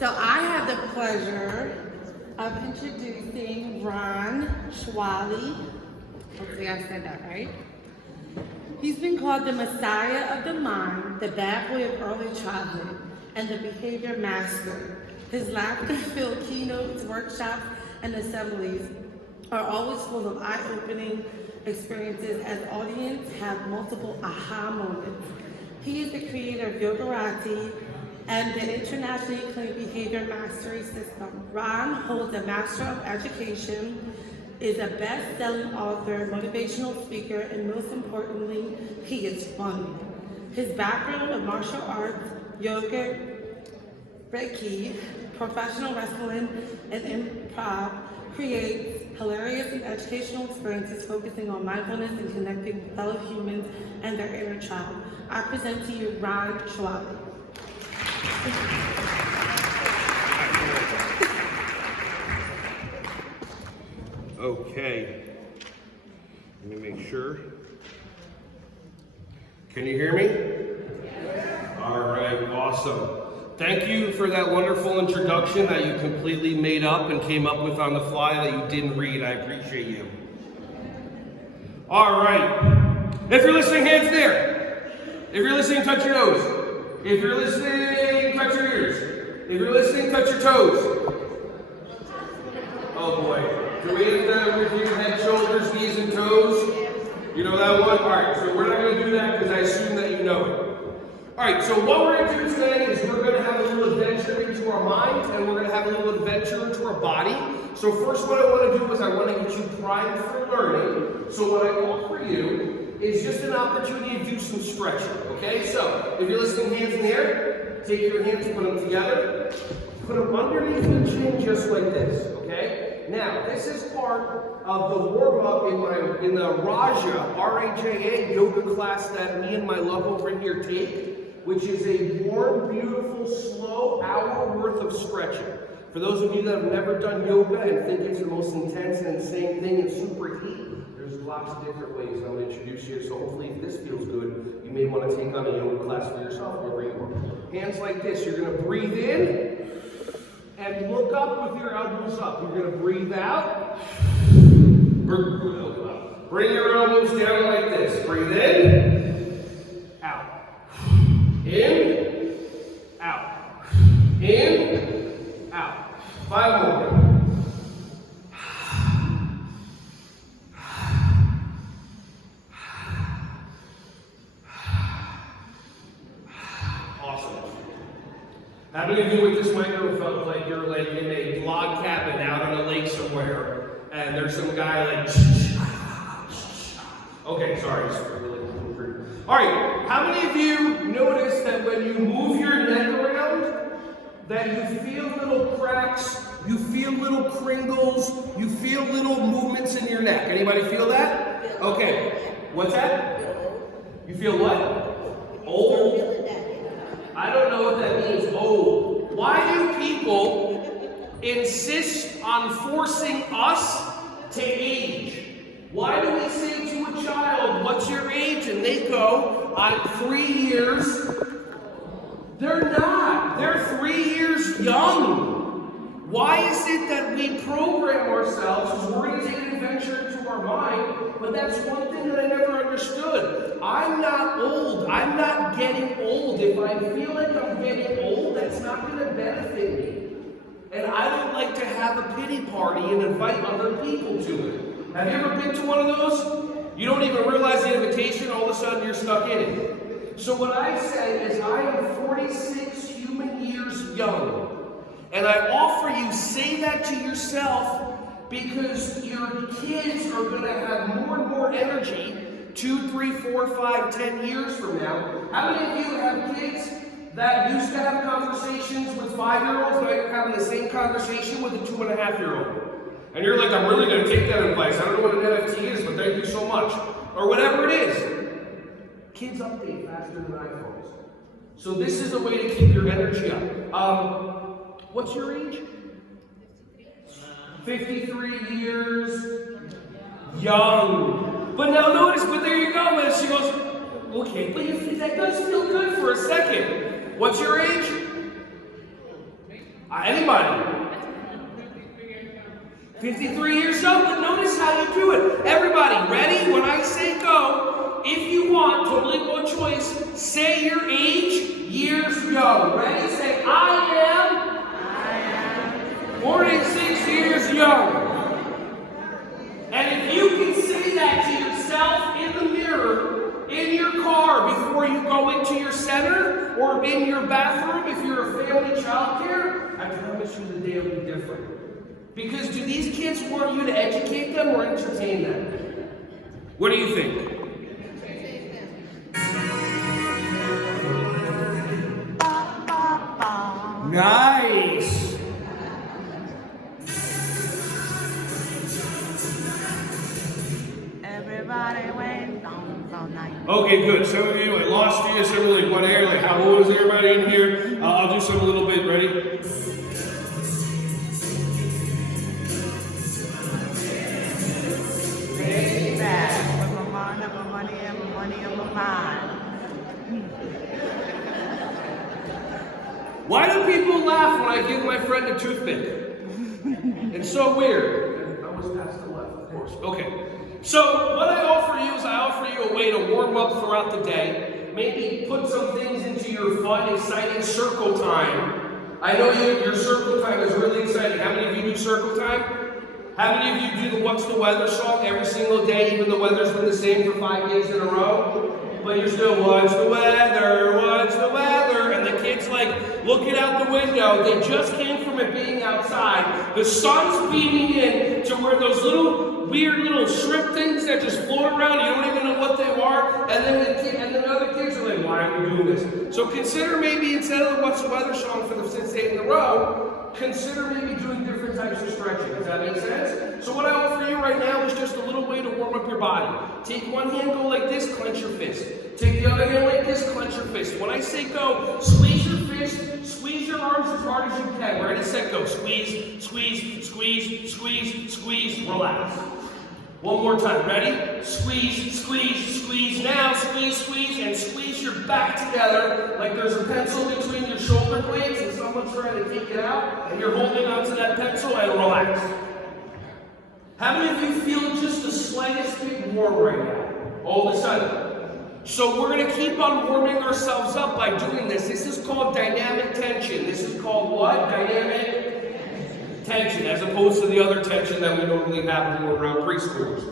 So I have the pleasure of introducing Ron Schwally. Hopefully I said that right. He's been called the Messiah of the Mind, the bad boy of early childhood, and the behavior master. His laughter-filled keynotes, workshops, and assemblies are always full of eye-opening experiences as audiences have multiple aha moments. He is the creator of Yogarati and the internationally acclaimed behavior mastery system. Ron holds a Master of Education, is a best-selling author, motivational speaker, and most importantly, he is funny. His background of martial arts, yoga, Reiki, professional wrestling, and improv creates hilarious and educational experiences focusing on mindfulness and connecting with fellow humans and their inner child. I present to you Ron Schwally. Okay, let me make sure. Can you hear me? Yes. All right, awesome. Thank you for that wonderful introduction that you completely made up and came up with on the fly that you didn't read. I appreciate you. All right, if you're listening, hands there. If you're listening, touch your nose. If you're listening, touch your ears. If you're listening, touch your toes. Oh boy. Do we have to review head, shoulders, knees, and toes? You know that one? All right, so we're not going to do that because I assume that you know it. All right, so what we're going to do today is we're going to have a little adventure into our mind, and we're going to have a little adventure into our body. So first what I want to do is I want to get you primed for learning. So what I want for you is just an opportunity to do some stretching, okay? So if you're listening, hands in the air, take your hands, put them together, put them underneath your chin just like this, okay? Now, this is part of the warm-up in the Raja, R-A-J-A, yoga class that me and my love over here take, which is a warm, beautiful, slow hour worth of stretching. For those of you that have never done yoga and think it's the most intense and insane thing and super heat, there's lots of different ways I'm going to introduce you. So hopefully if this feels good, you may want to take on a yoga class for yourself wherever you are. Hands like this, you're going to breathe in. And look up with your elbows up. You're going to breathe out. Bring your elbows down like this. Breathe in. Out. In. Out. In. Out. 5 more. How many of you with this microphone felt like you're like in a log cabin out on a lake somewhere, and there's some guy like, okay, sorry, all right, how many of you notice that when you move your neck around, that you feel little cracks, you feel little crinkles, you feel little movements in your neck? Anybody feel that? Okay, what's that? You feel what? Old? I don't know what that means. Oh, why do people insist on forcing us to age? Why do we say to a child, what's your age? And they go, I'm 3 years. They're not. They're 3 years young. Why is it that we program ourselves as we're going to take an adventure into our mind? But that's one thing that I never understood. I'm not old. I'm not getting old. If I feel like I'm getting old, that's not going to benefit me. And I don't like to have a pity party and invite other people to it. Have you ever been to one of those? You don't even realize the invitation, all of a sudden you're stuck in it. So what I say is I am 46 human years young. And I offer you, say that to yourself, because your kids are going to have more and more energy 2, 3, 4, 5, 10 years from now. How many of you have kids that used to have conversations with 5-year-olds, now you're having the same conversation with a 2.5-year-old? And you're like, I'm really going to take that advice. I don't know what an NFT is, but thank you so much. Or whatever it is. Kids update faster than iPhones. So this is a way to keep your energy up. What's your age? 53 years young. But now notice, but there you go, man. She goes, okay, but that does feel good for a second. What's your age? Anybody? 53 years old, but notice how you do it. Everybody, ready? When I say go, if you want, totally no choice, say your age, years young. Ready? Say, I am 46 years young. And if you can say that to yourself in the mirror, in your car, before you go into your center, or in your bathroom, if you're a family child care, I promise you the day will be different. Because do these kids want you to educate them or entertain them? What do you think? Nice! Everybody went on all night. Okay, good. Some of you, I lost you. Some of you, what air? Like, how old is everybody in here? I'll do some a little bit. Ready? Lay back with my money and my mind. Why do people laugh when I give my friend a toothpick? It's so weird. I was past the left, of course. Okay. So what I offer you is I offer you a way to warm up throughout the day. Maybe put some things into your fun, exciting circle time. I know your circle time is really exciting. How many of you do circle time? How many of you do the What's the Weather song every single day, even the weather's been the same for 5 days in a row? But you're still, what's the weather, what's the weather? And the kids like looking out the window. They just came from it being outside. The sun's beaming in to where those little weird little shrimp things that just float around, you don't even know what they are. And then the other kids are like, why are we doing this? So consider maybe instead of the What's the Weather song for the 6th day in a row, consider maybe doing different types of stretching. Does that make sense? So what I offer you right now is just a little way to warm up your body. Take one hand, go like this, clench your fist. Take the other hand like this, clench your fist. When I say go, squeeze your fist, squeeze your arms as hard as you can. Ready, set, go. Squeeze, squeeze, squeeze, squeeze, squeeze, relax. One more time, ready? Squeeze, squeeze, squeeze. Now squeeze, squeeze, and squeeze your back together like there's a pencil between your shoulder blades and someone's trying to take it out, and you're holding onto that pencil and relax. How many of you feel just the slightest bit warm right now? All of a sudden. So we're going to keep on warming ourselves up by doing this. This is called dynamic tension. This is called what? Dynamic tension, as opposed to the other tension that we normally have when we're around preschoolers.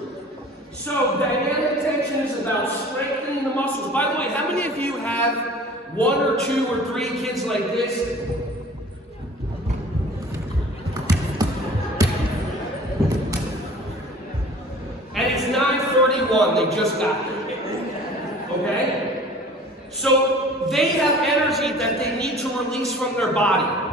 So dynamic tension is about strengthening the muscles. By the way, how many of you have 1 or 2 or 3 kids like this? And it's 9:31, they just got there. Okay? So they have energy that they need to release from their body.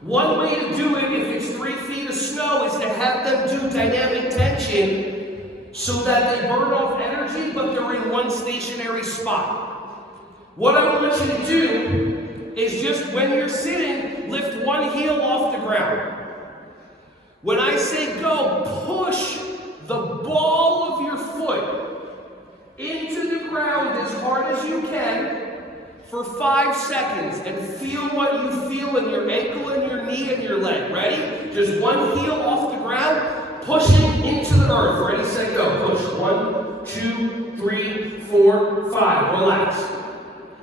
One way to do it, if it's 3 feet of snow, is to have them do dynamic tension so that they burn off energy, but they're in one stationary spot. What I want you to do is just when you're sitting, lift one heel off the ground. When I say go, push the ball of your foot into the ground as hard as you can for 5 seconds and feel what you feel in your ankle and your knee and your leg. Ready? Just one heel off the ground, pushing into the earth. Ready, set, go. Push. 1, 2, 3, 4, 5. Relax.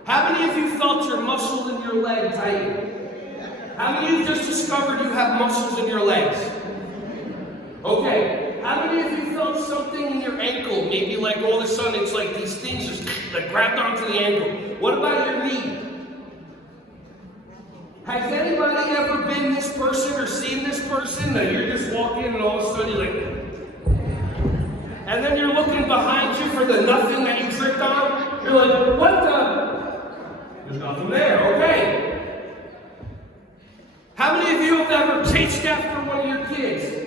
How many of you felt your muscles in your leg tighten? How many of you just discovered you have muscles in your legs? Okay. How many of you felt something in your ankle? Maybe like all of a sudden it's like these things just like grabbed onto the ankle. What about your knee? Has anybody ever been this person or seen this person that you're just walking and all of a sudden you're like, and then you're looking behind you for the nothing that you tripped on? You're like, what the? There's nothing there, okay. How many of you have ever chased after one of your kids?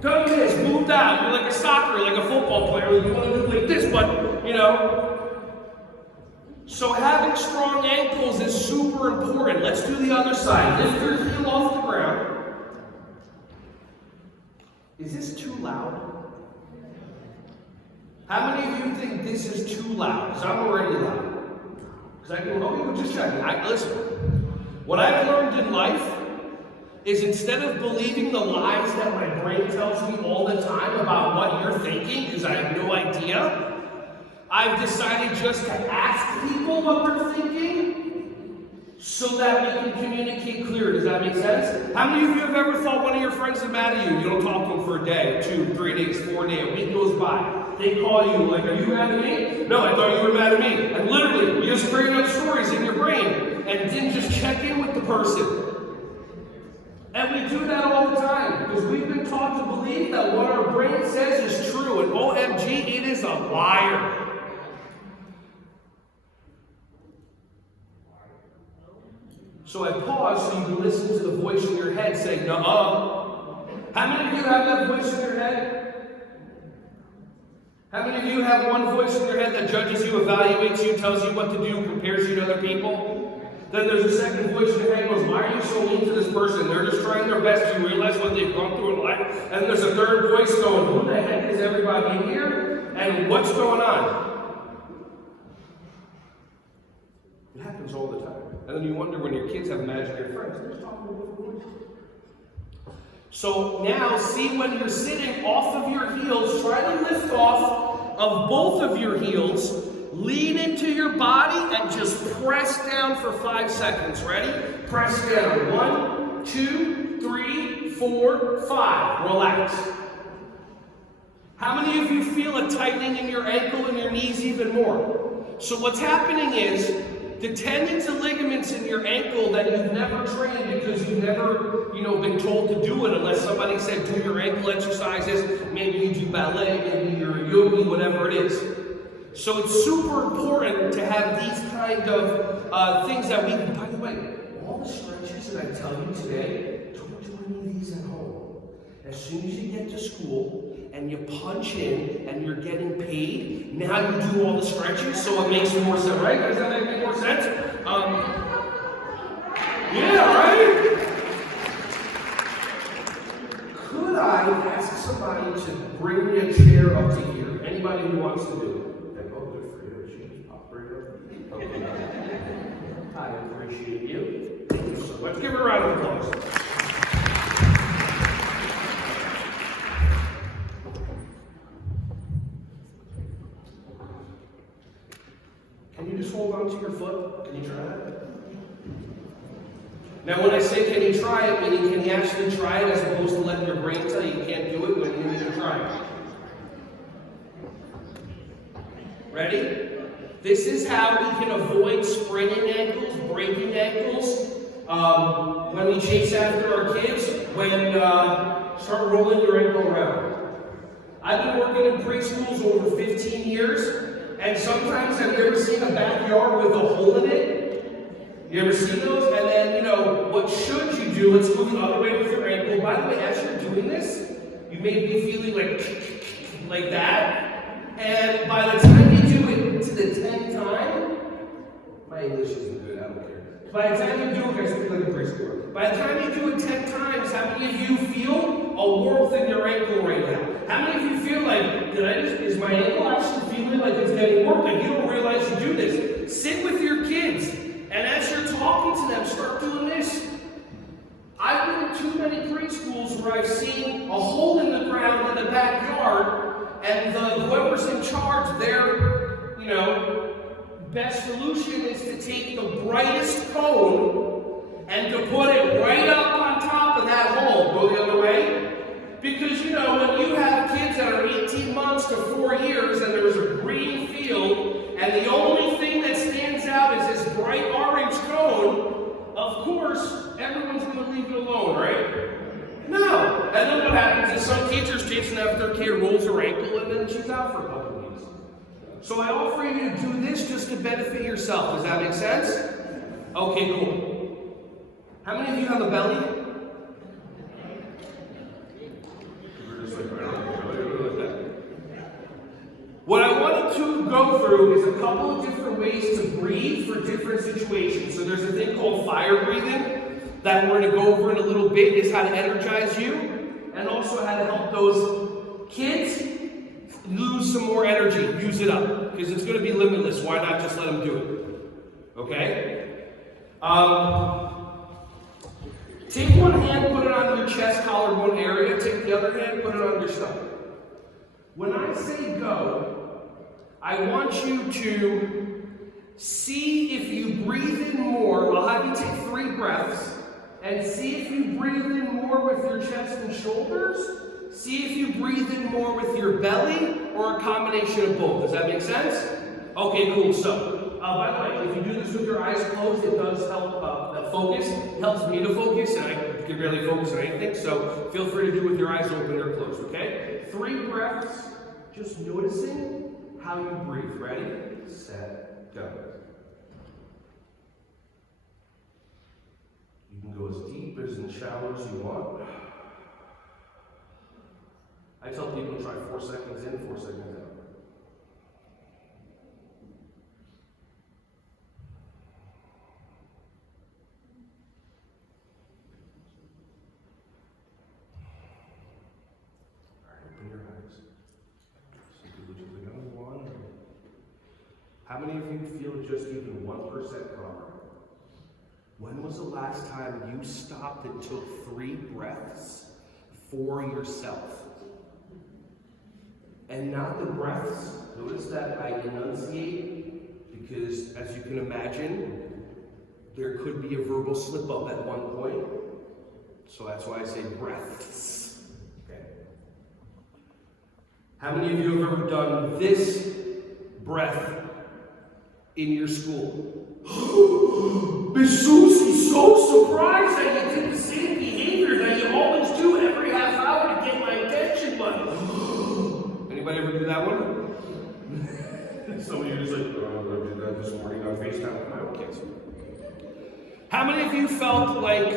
Done this, moved out, you're like a soccer, like a football player, you want to do like this, but, you know. So having strong ankles is super important. Let's do the other side. Lift your heel off the ground. Is this too loud? How many of you think this is too loud? Because I'm already loud. Because I can, just check. Listen, what I've learned in life is instead of believing the lies that my brain tells me all the time about what you're thinking, because I have no idea, I've decided just to ask people what they're thinking so that we can communicate clear. Does that make sense? How many of you have ever thought one of your friends is mad at you? You don't talk to them for a day, 2, 3 days, 4 days, a week goes by. They call you like, are you mad at me? No, I thought you were mad at me. And literally, you're just bringing up stories in your brain and didn't just check in with the person. And we do that all the time because we've been taught to believe that what our brain says is true. And OMG, it is a liar. So I pause so you can listen to the voice in your head saying, nuh-uh. How many of you have that voice in your head? How many of you have one voice in your head that judges you, evaluates you, tells you what to do, compares you to other people? Then there's a second voice in your head that goes, why are you so mean to this person? They're just trying their best. Do you realize what they've gone through in life? And there's a third voice going, who the heck is everybody in here? And what's going on? It happens all the time. And then you wonder when your kids have imaginary friends, they're just talking to a different voice. So now, see when you're sitting off of your heels, try to lift off of both of your heels, lean into your body, and just press down for 5 seconds. Ready? Press down. 1, 2, 3, 4, 5. Relax. How many of you feel a tightening in your ankle and your knees even more? So what's happening is, the tendons and ligaments in your ankle that you've never trained because you've never, been told to do it unless somebody said do your ankle exercises, maybe you do ballet, maybe you're a yogi, whatever it is. So it's super important to have these kind of things that we can, by the way, all the stretches that I tell you today, don't do any of these at home. As soon as you get to school, and you punch in and you're getting paid, now you do all the stretches so it makes more sense, right? Does that make more sense? Yeah, right? Could I ask somebody to bring me a chair up to here? Anybody who wants to do it? Oh, good for you. She just popped right up. Okay. I appreciate you. Thank you so much. Give her a round of applause. Can you just hold on to your foot? Can you try that? Now when I say can you try it, meaning can you actually try it as opposed to letting your brain tell you you can't do it when you need to try it. Ready? This is how we can avoid spraining ankles, breaking ankles, when we chase after our kids, when start rolling your ankle around. I've been working in preschools over 15 years. And sometimes, have you ever seen a backyard with a hole in it? You ever seen those? And then, what should you do? Let's move the other way with your ankle. By the way, as you're doing this, you may be feeling like that. And by the time you do it to the 10th time, my English isn't good, I don't care. By the time you do it, I speak like a preschooler. By the time you do it 10 times, how many of you feel a warmth in your ankle right now? How many of you feel like, is my ankle actually feeling like it's getting warm? Like you don't realize you do this. Sit with your kids, and as you're talking to them, start doing this. I've been in too many preschools where I've seen a hole in the ground in the backyard, and whoever's in charge, their, best solution is to take the brightest cone and to put it right up on top of that hole. Go the other way. Because, when you have kids that are 18 months to 4 years and there's a green field and the only thing that stands out is this bright orange cone, of course, everyone's going to leave it alone, right? No. And then what happens is some teacher's chasing after their kid, rolls her ankle, and then she's out for a couple of weeks. So I offer you to do this just to benefit yourself. Does that make sense? Okay, cool. How many of you have a belly? What I wanted to go through is a couple of different ways to breathe for different situations. So there's a thing called fire breathing that we're going to go over in a little bit, is how to energize you, and also how to help those kids lose some more energy, use it up, because it's going to be limitless. Why not just let them do it? Okay? Take one hand, put it on your chest, collarbone area. Take the other hand, put it on your stomach. When I say go, I want you to see if you breathe in more. I'll have you take 3 breaths and see if you breathe in more with your chest and shoulders. See if you breathe in more with your belly or a combination of both. Does that make sense? Okay, cool. So, by the way, if you do this with your eyes closed, it does help focus. It helps me to focus, and I can barely focus on anything. So, feel free to do it with your eyes open or closed, okay? 3 breaths, just noticing how you breathe. Ready, set, go. You can go as deep as and shallow as you want. I tell people to try 4 seconds in, 4 seconds out. All right, open your eyes. Some people just like, oh, 1. How many of you feel just even 1% calmer? When was the last time you stopped and took 3 breaths for yourself? And not the breaths. Notice that I enunciate because, as you can imagine, there could be a verbal slip up at one point. So that's why I say breaths. Okay. How many of you have ever done this breath in your school? Miss Susie's so surprised that you did the same behavior that you always do every half hour to get my attention, but anybody ever do that one? Some of you are just like, oh, I did that this morning on FaceTime. I don't care. How many of you felt like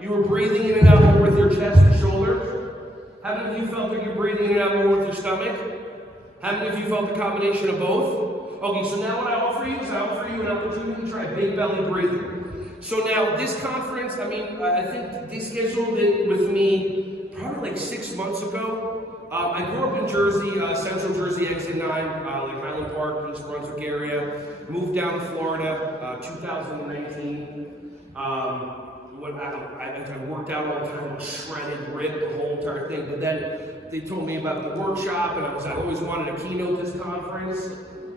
you were breathing in and out more with your chest and shoulders? How many of you felt like you're breathing in and out more with your stomach? How many of you felt the combination of both? Okay, so now what I offer you is I offer you an opportunity to try big belly breathing. So now this conference, I think they scheduled it with me probably like 6 months ago. I grew up in Jersey, Central Jersey, Exit 9, like Highland Park, East Brunswick area. Moved down to Florida, 2019. When I worked out all the time, was shredded, ripped, the whole entire thing. But then they told me about the workshop, and I always wanted to keynote this conference.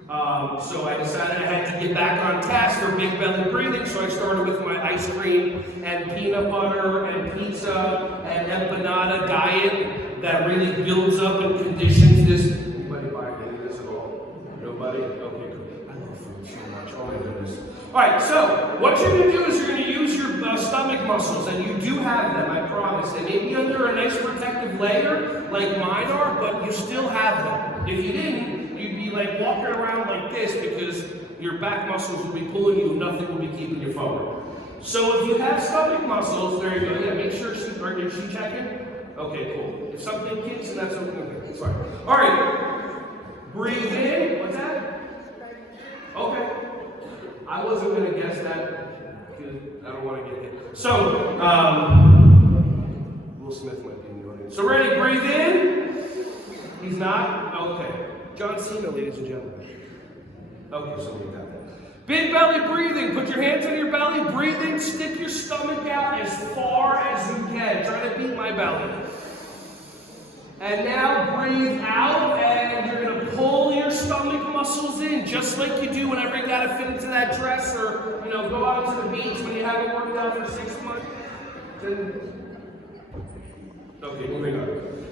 So I decided I had to get back on task for big belly breathing. So I started with my ice cream and peanut butter and pizza and empanada diet that really builds up and conditions this. Anybody buy any of this at all? Nobody? Okay, cool. I love food so much. Oh my goodness. All right, so what you're going to do is you're going to use your stomach muscles, and you do have them, I promise. They may be under a nice protective layer, like mine are, but you still have them. If you didn't, you'd be like walking around like this because your back muscles will be pulling you and nothing will be keeping you forward. So if you have stomach muscles, there you go. Yeah, make sure is she checking? Okay, cool. If something kicks, then that's okay. It's fine. All right. Breathe in. What's that? Okay. I wasn't going to guess that because I don't want to get hit. So, Will Smith might be in the audience. So ready? Breathe in. He's not? Okay. John Cena, ladies and gentlemen. Okay, so we got that. Big belly breathing. Put your hands on your belly. Breathe in. Stick your stomach out as far as you can. Try to beat my belly. And now breathe out, and you're going to pull your stomach muscles in, just like you do whenever you got to fit into that dress or, go out to the beach when you haven't worked out for 6 months. Okay, moving on.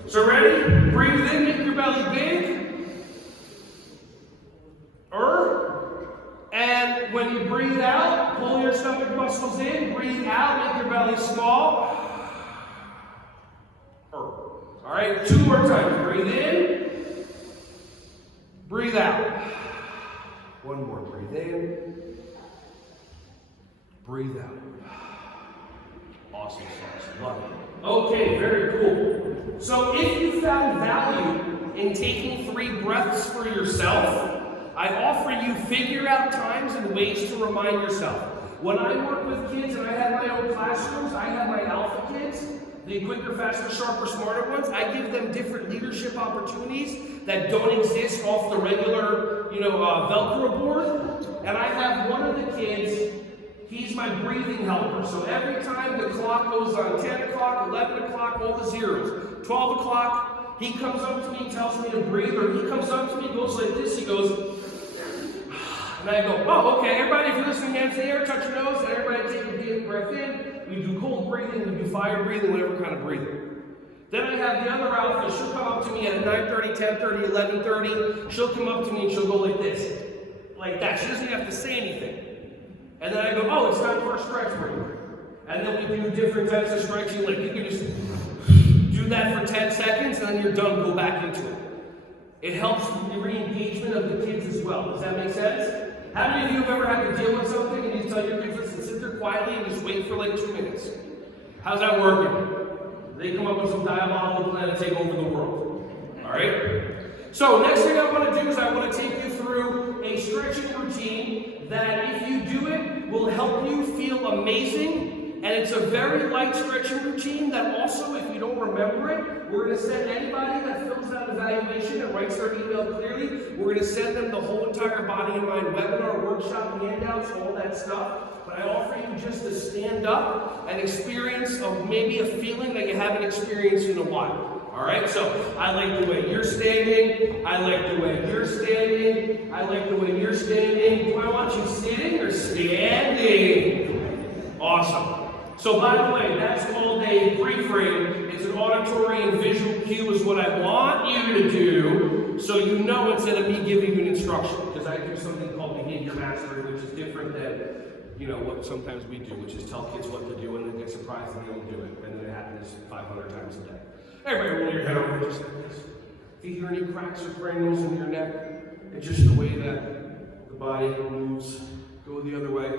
So ready? Breathe in, make your belly big. And when you breathe out, pull your stomach muscles in. Breathe out, make your belly small. All right, 2 more times. Breathe in. Breathe out. 1 more. Breathe in. Breathe out. Awesome sauce. Love it. Okay, very cool. So if you found value in taking 3 breaths for yourself, I offer you figure out times and ways to remind yourself. When I work with kids and I have my own classrooms, I have my alpha kids, the quicker, faster, sharper, smarter ones. I give them different leadership opportunities that don't exist off the regular, Velcro board. And I have one of the kids, He's my breathing helper. So every time the clock goes on 10 o'clock, 11 o'clock, all the zeros, 12 o'clock, he comes up to me, tells me to breathe, or he comes up to me, goes like this, he goes, and I go, oh, okay, everybody, if you're listening, hands in the air, touch your nose, and everybody take a deep breath in. We do cold breathing, we do fire breathing, whatever kind of breathing. Then I have the other outfit. She'll come up to me at 9:30, 10:30, 11:30. She'll come up to me and she'll go like this. Like that. She doesn't have to say anything. And then I go, oh, it's time for a stretch break. And then we do different types of stretching. Like you can just do that for 10 seconds and then you're done. Go back into it. It helps the re-engagement of the kids as well. Does that make sense? How many of you have ever had to deal with something and you tell your kids, listen, sit there quietly and just wait for like 2 minutes? How's that working? They come up with some diabolical plan to take over the world. All right? So next thing I want to do is I want to take you through a stretching routine that if you do it will help you feel amazing. And it's a very light stretching routine that also, if you don't remember it, we're going to send anybody that fills out an evaluation and writes their email clearly, we're going to send them the whole entire Body and Mind webinar, workshop, handouts, all that stuff. But I offer you just to stand up and experience maybe a feeling that you haven't experienced in a while. All right, so I like the way you're standing. I like the way you're standing. I like the way you're standing. Do I want you sitting or standing? Awesome. So by the way, that's called a pre-frame. It's an auditory and visual cue is what I want you to do so you know instead of me giving you an instruction. Because I do something called behavior mastery, which is different than what sometimes we do, which is tell kids what to do and then get surprised and they don't do it. And then it happens 500 times a day. Everybody roll your head over just like this. If you hear any cracks or granules in your neck, it's just the way that the body moves. Go the other way.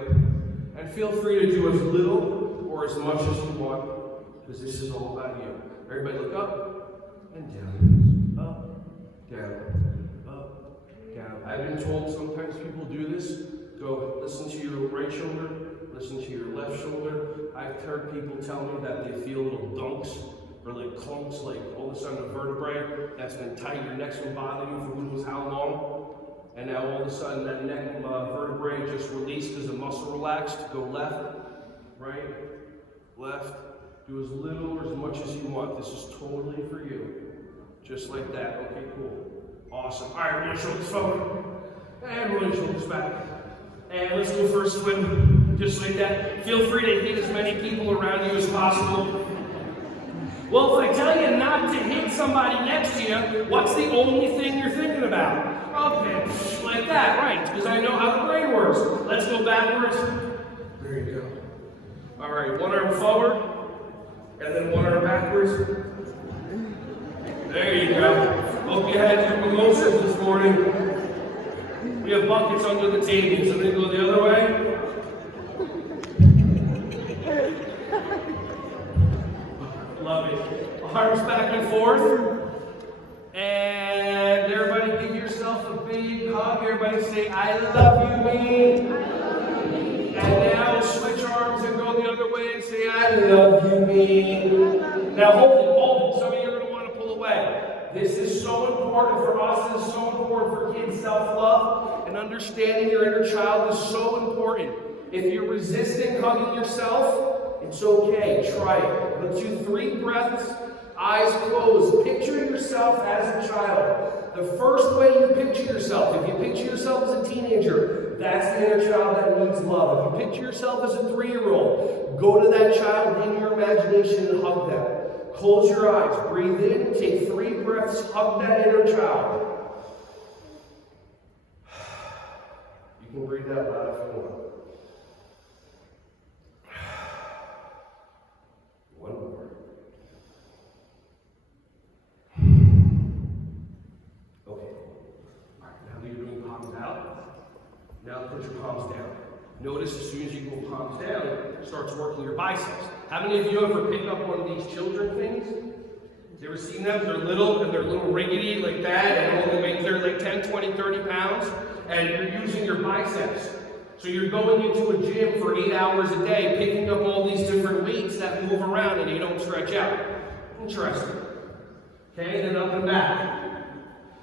And feel free to do as little or as much as you want, because this is all about you. Everybody look up and down. Up, down, up, down. I've been told sometimes people do this. Go listen to your right shoulder, listen to your left shoulder. I've heard people tell me that they feel little dunks or like clumps, like all of a sudden a vertebrae that's been tight, your neck's been bothering you for who knows how long. And now all of a sudden that neck vertebrae just released as a muscle relaxed. Go left, right, left. Do as little or as much as you want. This is totally for you. Just like that. Okay, cool. Awesome. All right, roll your shoulders forward. And roll your shoulders back. And let's go for a swim. Just like that. Feel free to hit as many people around you as possible. Well, if I tell you not to hit somebody next to you, what's the only thing you're thinking about? Okay, like that, right, because I know how the brain works. Let's go backwards. There you go. All right, one arm forward, and then one arm backwards. There you go. Hope you had your mimosas this morning. We have buckets under the table, so they go the other way. Love it. Arms back and forth. And everybody give yourself a big hug. Everybody say, I love you, me. And now switch arms and go the other way and say, I love you, me. Now hold it. Some of you are going to want to pull away. This is so important for us. This is so important for kids' self-love. And understanding your inner child is so important. If you're resisting hugging yourself, it's okay. Try it. Let's do 3 breaths. Eyes closed. Picture yourself as a child. The first way you picture yourself, if you picture yourself as a teenager, that's the inner child that needs love. If you picture yourself as a 3-year-old, go to that child in your imagination and hug them. Close your eyes. Breathe in. Take 3 breaths. Hug that inner child. You can breathe out loud if you want. One more. Okay. All right, now that you're doing palms out, now put your palms down. Notice as soon as you go palms down, it starts working your biceps. How many of you ever picked up one of these children things? You ever seen them? They're little and they're a little rickety like that, and only weight, they're like 10, 20, 30 pounds, and you're using your biceps. So you're going into a gym for 8 hours a day, picking up all these different weights that move around and you don't stretch out. Interesting. Okay, then up and back.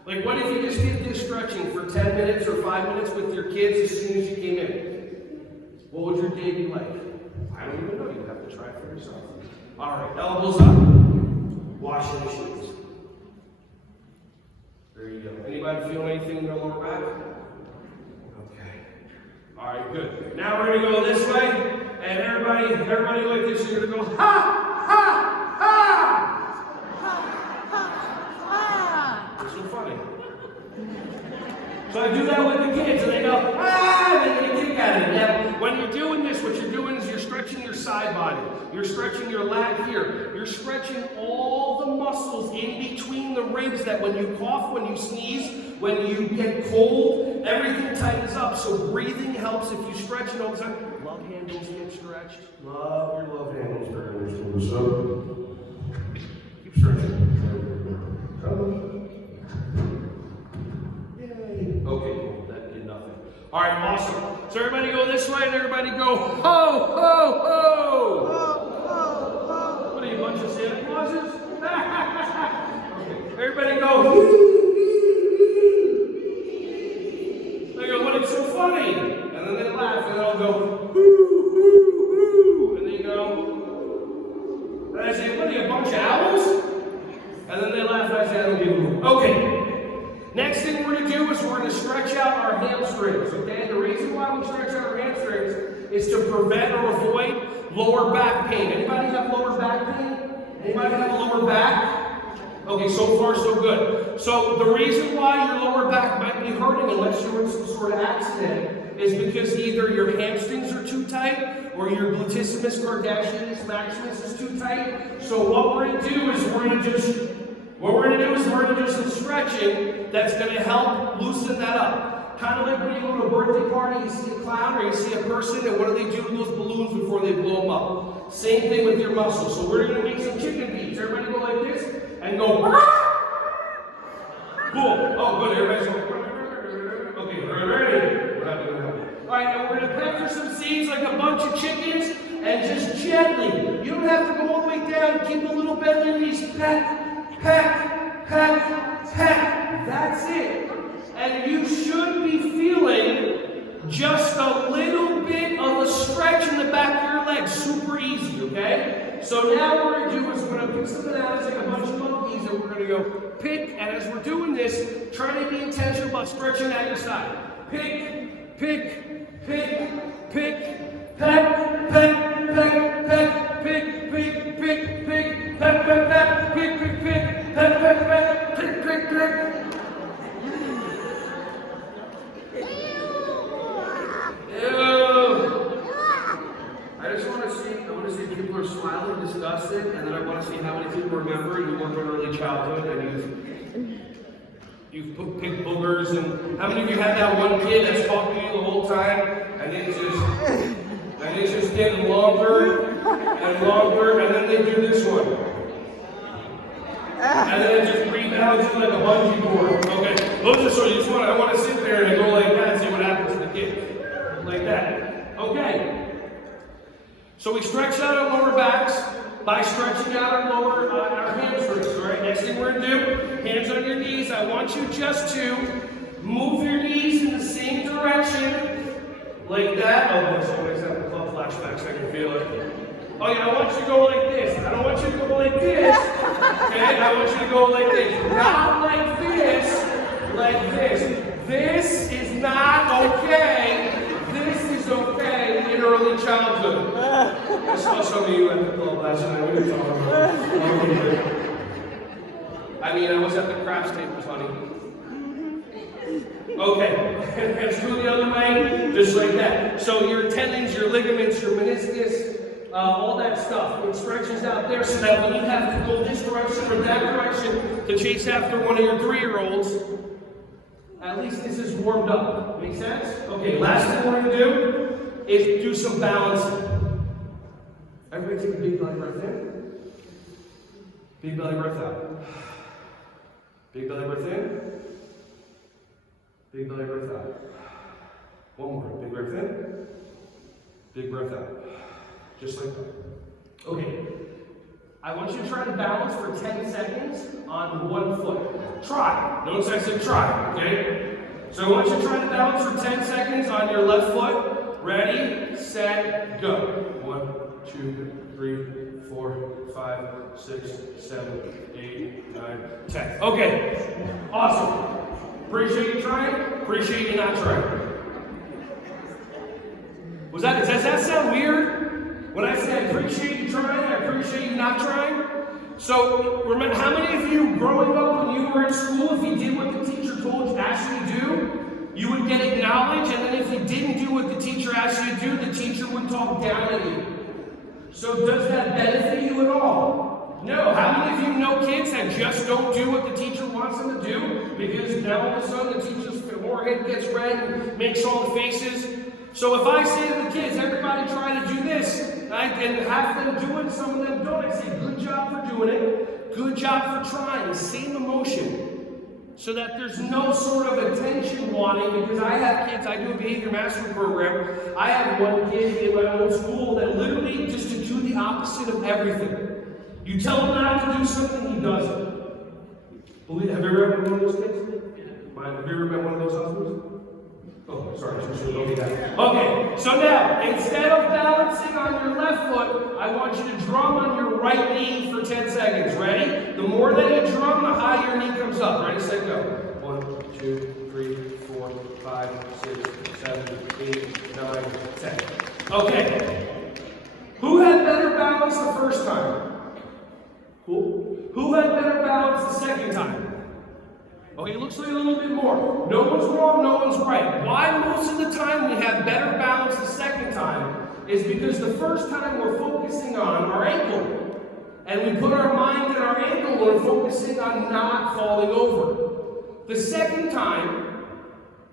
Like what if you just did this stretching for 10 minutes or 5 minutes with your kids as soon as you came in? What would your day be like? I don't even know. You have to try it for yourself. All right, elbows up. Washing the shoes. There you go. Anybody feel anything in their lower back? Okay. All right, good. Now we're going to go this way, and everybody like this. You're going to go ha, ha, ha. It's so funny. So I do that with the kids, and they go, ah, and they get a kick out of it. Now, when you're doing this, what you're doing is you're stretching your side body. You're stretching your lat here. You're stretching all the muscles in between the ribs that when you cough, when you sneeze, when you get cold, everything tightens up. So breathing helps if you stretch it all the time. Love handles get stretched. Love your love handles very much. So keep stretching. Yay. Okay, cool. That did nothing. All right, awesome. So everybody go this way and everybody go ho, ho, ho. What are you, a bunch of Santa Clauses? Okay. Everybody go hoo, hoo, hoo. They go, but it's so funny. And then they laugh and they'll go hoo, hoo, hoo. And they go, and I say, what are you, a bunch of owls? And then they laugh and I say, I don't give a hoot. Okay. Next thing we're going to do is we're going to stretch out our hamstrings, okay? The reason why we stretch out our hamstrings is to prevent or avoid lower back pain. Anybody have lower back pain? Anybody have a lower back? Okay, so far so good. So the reason why your lower back might be hurting unless you're in some sort of accident is because either your hamstrings are too tight or your glutissimus cardaceus maximus is too tight. So what we're going to do is we're going to do some stretching that's going to help loosen that up. Kind of like when you go to a birthday party, you see a clown or you see a person, and what do they do with those balloons before they blow them up? Same thing with your muscles. So we're going to make some chicken beats. Everybody go like this and go. Cool. Oh, good. Everybody's going. Okay, ready? We're not doing that. All right, now we're going to peck for some seeds like a bunch of chickens, and just gently. You don't have to go all the way down. Keep a little bend in your knees. Peck, peck, peck, peck. That's it. And you should be feeling just a little bit of a stretch in the back of your legs. Super easy, okay? So now what we're going to do is we're going to pick something out. It's like a bunch of monkeys, and we're going to go pick. And as we're doing this, try to be intentional about stretching out your side. Pick, pick, pick, pick, peck, peck, peck, peck, pick, pick, pick, pick, peck, peck, peck, pick, pick, pick, peck, peck, peck, pick, pick, pick. I want to see people are smiling, disgusted, and then I want to see how many people remember you weren't in early childhood and you've put big boogers, and how many of you had that one kid that's talking to you the whole time, and it's just getting longer and longer, and then they do this one. And then it just rebounds you like a bungee cord. Okay, those are so I want to sit there and go like that and see what happens to the kid. Like that. Okay. So we stretch out our lower backs by stretching out our hamstrings. All right. Next thing we're going to do, hands on your knees. I want you just to move your knees in the same direction, like that. Oh, boy, somebody's having club flashbacks. I can feel it. Oh yeah, I want you to go like this. I don't want you to go like this. Okay, I want you to go like this. Not like this. Like this. This is not okay. This is okay in early childhood. I saw some of you at the club last night. What are you talking about? I mean, I was at the craps tables, honey. Okay, let's do the other way, just like that. So your tendons, your ligaments, your meniscus, all that stuff, it stretches out there so that when you have to go this direction or that direction to chase after one of your 3-year-olds, at least this is warmed up. Make sense? Okay, last thing we're going to do is do some balancing. Everybody take a big belly breath in. Big belly breath out. Big belly breath in. Big belly breath out. One more. Big breath in. Big breath out. Just like that. Okay. I want you to try to balance for 10 seconds on one foot. Try. Notice I said try, okay? So I want you to try to balance for 10 seconds on your left foot. Ready, set, go. 1, 2, 3, 4, 5, 6, 7, 8, 9, 10. Okay, awesome. Appreciate you trying, appreciate you not trying. Does that sound weird? When I say I appreciate you trying, I appreciate you not trying? So, remember, how many of you growing up when you were in school, if you did what the teacher asked you to do, you would get acknowledged, and then if you didn't do what the teacher asked you to do, the teacher would talk down at you. So does that benefit you at all? No. How many of you know kids that just don't do what the teacher wants them to do because now all of a sudden the teacher's forehead gets red and makes all the faces? So if I say to the kids, everybody try to do this, right, and have them do it, some of them don't, I say, good job for doing it, good job for trying, same emotion. So that there's no sort of attention wanting, because I have kids, I do a behavior mastery program, I have one kid in my old school that literally just to do the opposite of everything. You tell him not to do something, he does it. Have you ever met one of those kids? Have you ever met one of those husbands? Oh, sorry, okay, so now, instead of balancing on your left foot, I want you to drum on your right knee for 10 seconds. Ready? The more that you drum, the higher your knee comes up. Ready, set, go. 1, 2, 3, 4, 5, 6, 7, 8, 9, 10. Okay. Who had better balance the first time? Cool. Who had better balance the second time? Okay, it looks like a little bit more. No one's wrong, no one's right. Why most of the time we have better balance the second time is because the first time we're focusing on our ankle. And we put our mind in our ankle, we're focusing on not falling over. The second time,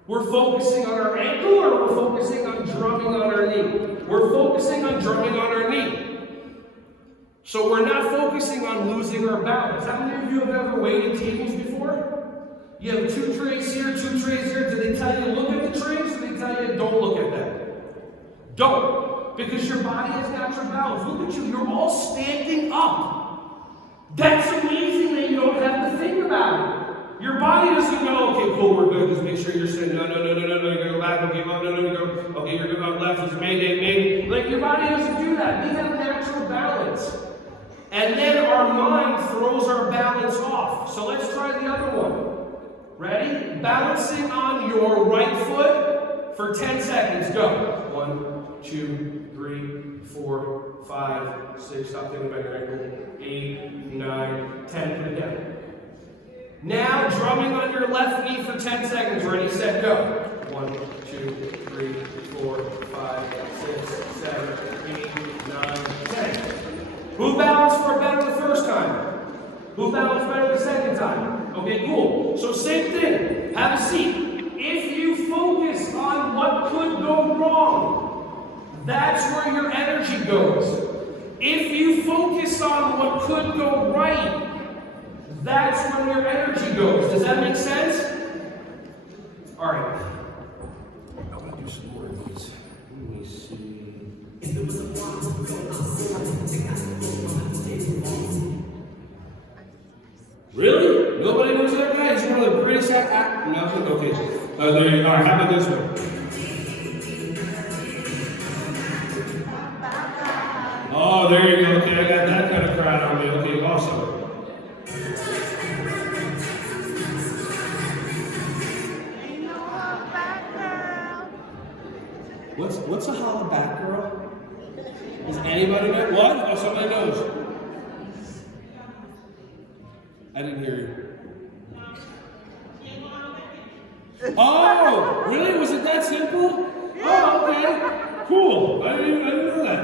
we're focusing on our ankle or we're focusing on drumming on our knee? We're focusing on drumming on our knee. So we're not focusing on losing our balance. How many of you have ever weighted tables before? You have 2 trays here, 2 trays here. Do they tell you to look at the trays or do they tell you don't look at them? Don't. Because your body has natural balance. Look at you, you're all standing up. That's amazing that you don't have to think about it. Your body doesn't go, okay, cool, we're good. Just make sure you're sitting. No, you're gonna go back, okay, no, you go. Okay, you're good on left, it's mayday. Like, your body doesn't do that. We have natural balance. And then our mind throws our balance off. So let's try the other one. Ready? Balancing on your right foot for 10 seconds. Go. 1, 2, 3, 4, 5, 6. Stop thinking about your ankle. 8, 9, 10. Put it down. Now drumming on your left knee for 10 seconds. Ready, set, go. 1, 2, 3, 4, 5, 6, 7, 8, 9, 10. Who balanced for better the first time? Who balanced better the second time? Okay, cool. So same thing. Have a seat. If you focus on what could go wrong, that's where your energy goes. If you focus on what could go right, that's where your energy goes. Does that make sense? All right. I'm going to do some more of these. Let me see. Really? Nobody knows that guy? He's one of the greatest actors. No? Okay. There you go. All right, how about this one? Oh, there you go. Okay, I got that kind of crowd on me. Okay, awesome. What's a holla back girl? Does anybody know? What? Oh, somebody knows. I didn't hear you. Oh, really? Was it that simple? Oh, okay. Cool. I didn't know that.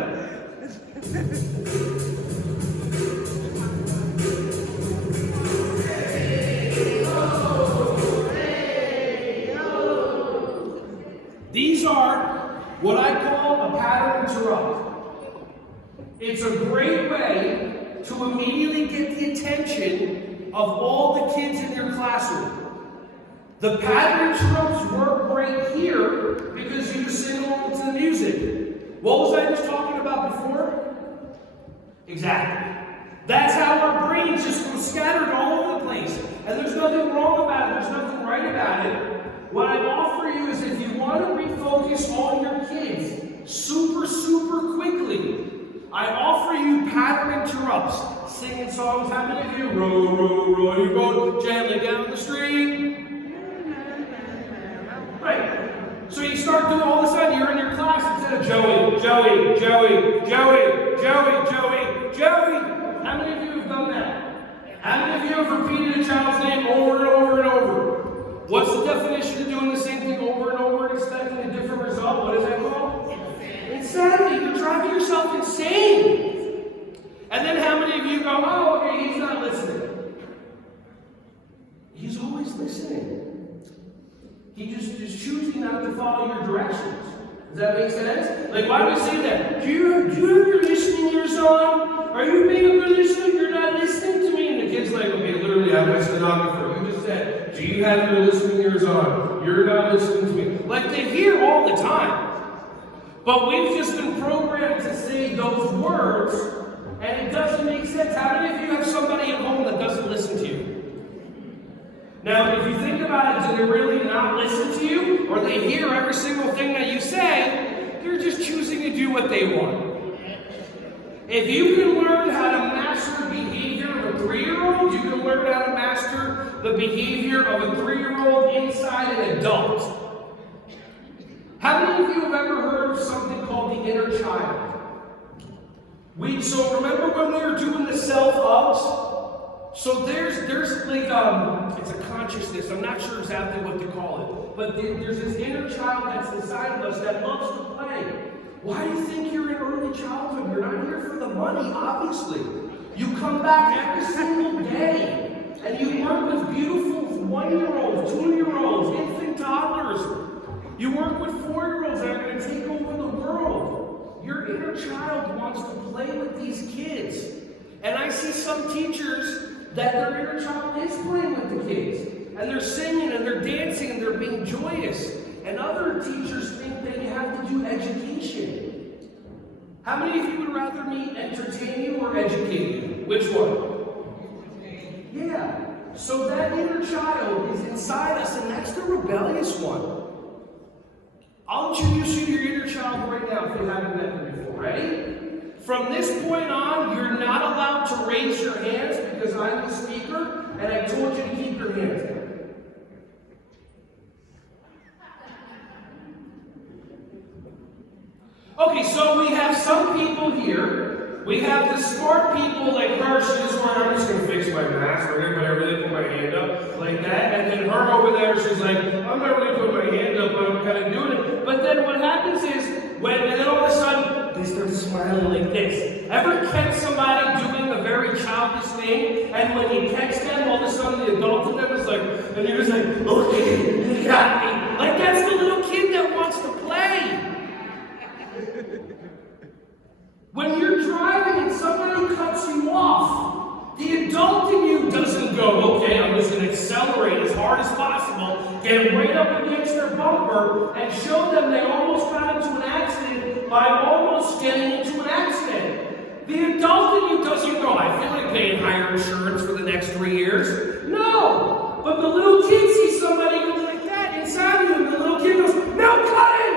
These are what I call a pattern interrupt. It's a great way to immediately get the attention of all the kids in your classroom. The pattern interrupts work right here because you just sing along to the music. What was I just talking about before? Exactly. That's how our brains just go scattered all over the place. And there's nothing wrong about it. There's nothing right about it. what I offer you is if you want to refocus all your kids super, super quickly, I offer you pattern interrupts. Singing songs, how many of you? Row, row, row your boat gently down the stream. Right. So you start doing all of a sudden, you're in your class instead of Joey, Joey, Joey, Joey, Joey, Joey, Joey. How many of you have done that? How many of you have repeated a child's name over and over and over? What's the definition of doing the same thing over and over and expecting a different result? What is that called? Insanity. You're driving yourself insane. And then how many of you go, oh, okay, he's not listening. He's always listening. He just is choosing not to follow your directions. Does that make sense? Like, why do we say that? Do you have your listening ears on? Are you being a good listener? You're not listening to me. And the kid's like, okay, literally, I'm a stenographer. You just said, do you have your listening ears on? You're not listening to me. Like, they hear all the time. But we've just been programmed to say those words, and it doesn't make sense. How many of you have somebody at home that doesn't listen to you? Now, if you think about it, do they really not listen to you? Or they hear every single thing that you say? They're just choosing to do what they want. If you can learn how to master the behavior of a 3-year-old, you can learn how to master the behavior of a 3-year-old inside an adult. How many of you have ever heard of something called the inner child? So remember when we were doing the self-hugs? So there's like, it's a consciousness, I'm not sure exactly what to call it, but there's this inner child that's inside of us that loves to play. Why do you think you're in early childhood? You're not here for the money, obviously. You come back every single day, and you work with beautiful 1-year-olds, 2-year-olds, infant toddlers. You work with 4-year-olds that are going to take over the world. Your inner child wants to play with these kids. And I see some teachers that their inner child is playing with the kids. And they're singing and they're dancing and they're being joyous. And other teachers think that you have to do education. How many of you would rather me entertain you or educate you? Which one? Yeah. So that inner child is inside us, and that's the rebellious one. I'll introduce you to your inner child right now if you haven't met them before. Ready? From this point on, you're not allowed to raise your hands because I'm the speaker, and I told you to keep your hands down. Okay, so we have some people here. We have the smart people like her. She just went, I'm just going to fix my mask, right? But I really put my hand up like that. And then her over there, she's like, I'm not really putting my hand up, but I'm kind of doing it. But then what happens is, and then all of a sudden, they start smiling like this. Ever catch somebody doing a very childish thing, and when you catch them, all of a sudden the adult in them is like, and you're just like, okay, you got me. Like that's the little kid that wants to play. When you're driving and somebody cuts you off, the adult in you doesn't go, okay, I'm just going to accelerate as hard as possible, get right up against their bumper, and show them they almost got into an accident by almost getting into an accident. The adult in you doesn't go, I feel like paying higher insurance for the next 3 years. No! But the little kid sees somebody go like that inside of you, and the little kid goes, no, cut it!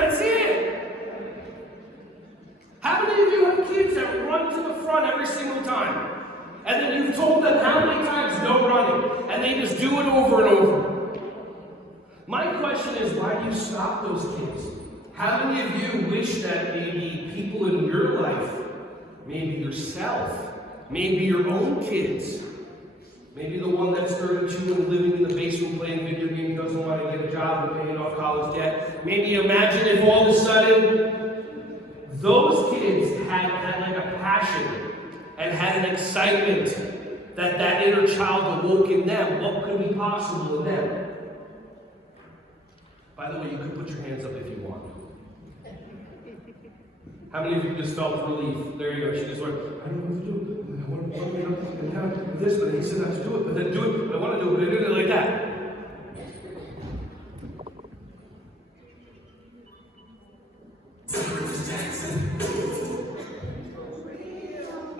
That's it! How many of you have kids that run to the front every single time? And then you've told them how many times no running, and they just do it over and over. My question is, why do you stop those kids? How many of you wish that maybe people in your life, maybe yourself, maybe your own kids, maybe the one that's 32 and living in the basement playing video games, doesn't want to get a job and paying off college debt, maybe imagine if all of a sudden those kids had like a passion and had an excitement that inner child awoke in them. What could be possible in them? By the way, you could put your hands up if you want. How many of you just felt relief? There you go. She just went, I don't know what to do. I want to get up and down and this, but he said not to do it, but then do it. I want to do it, but I did it like that.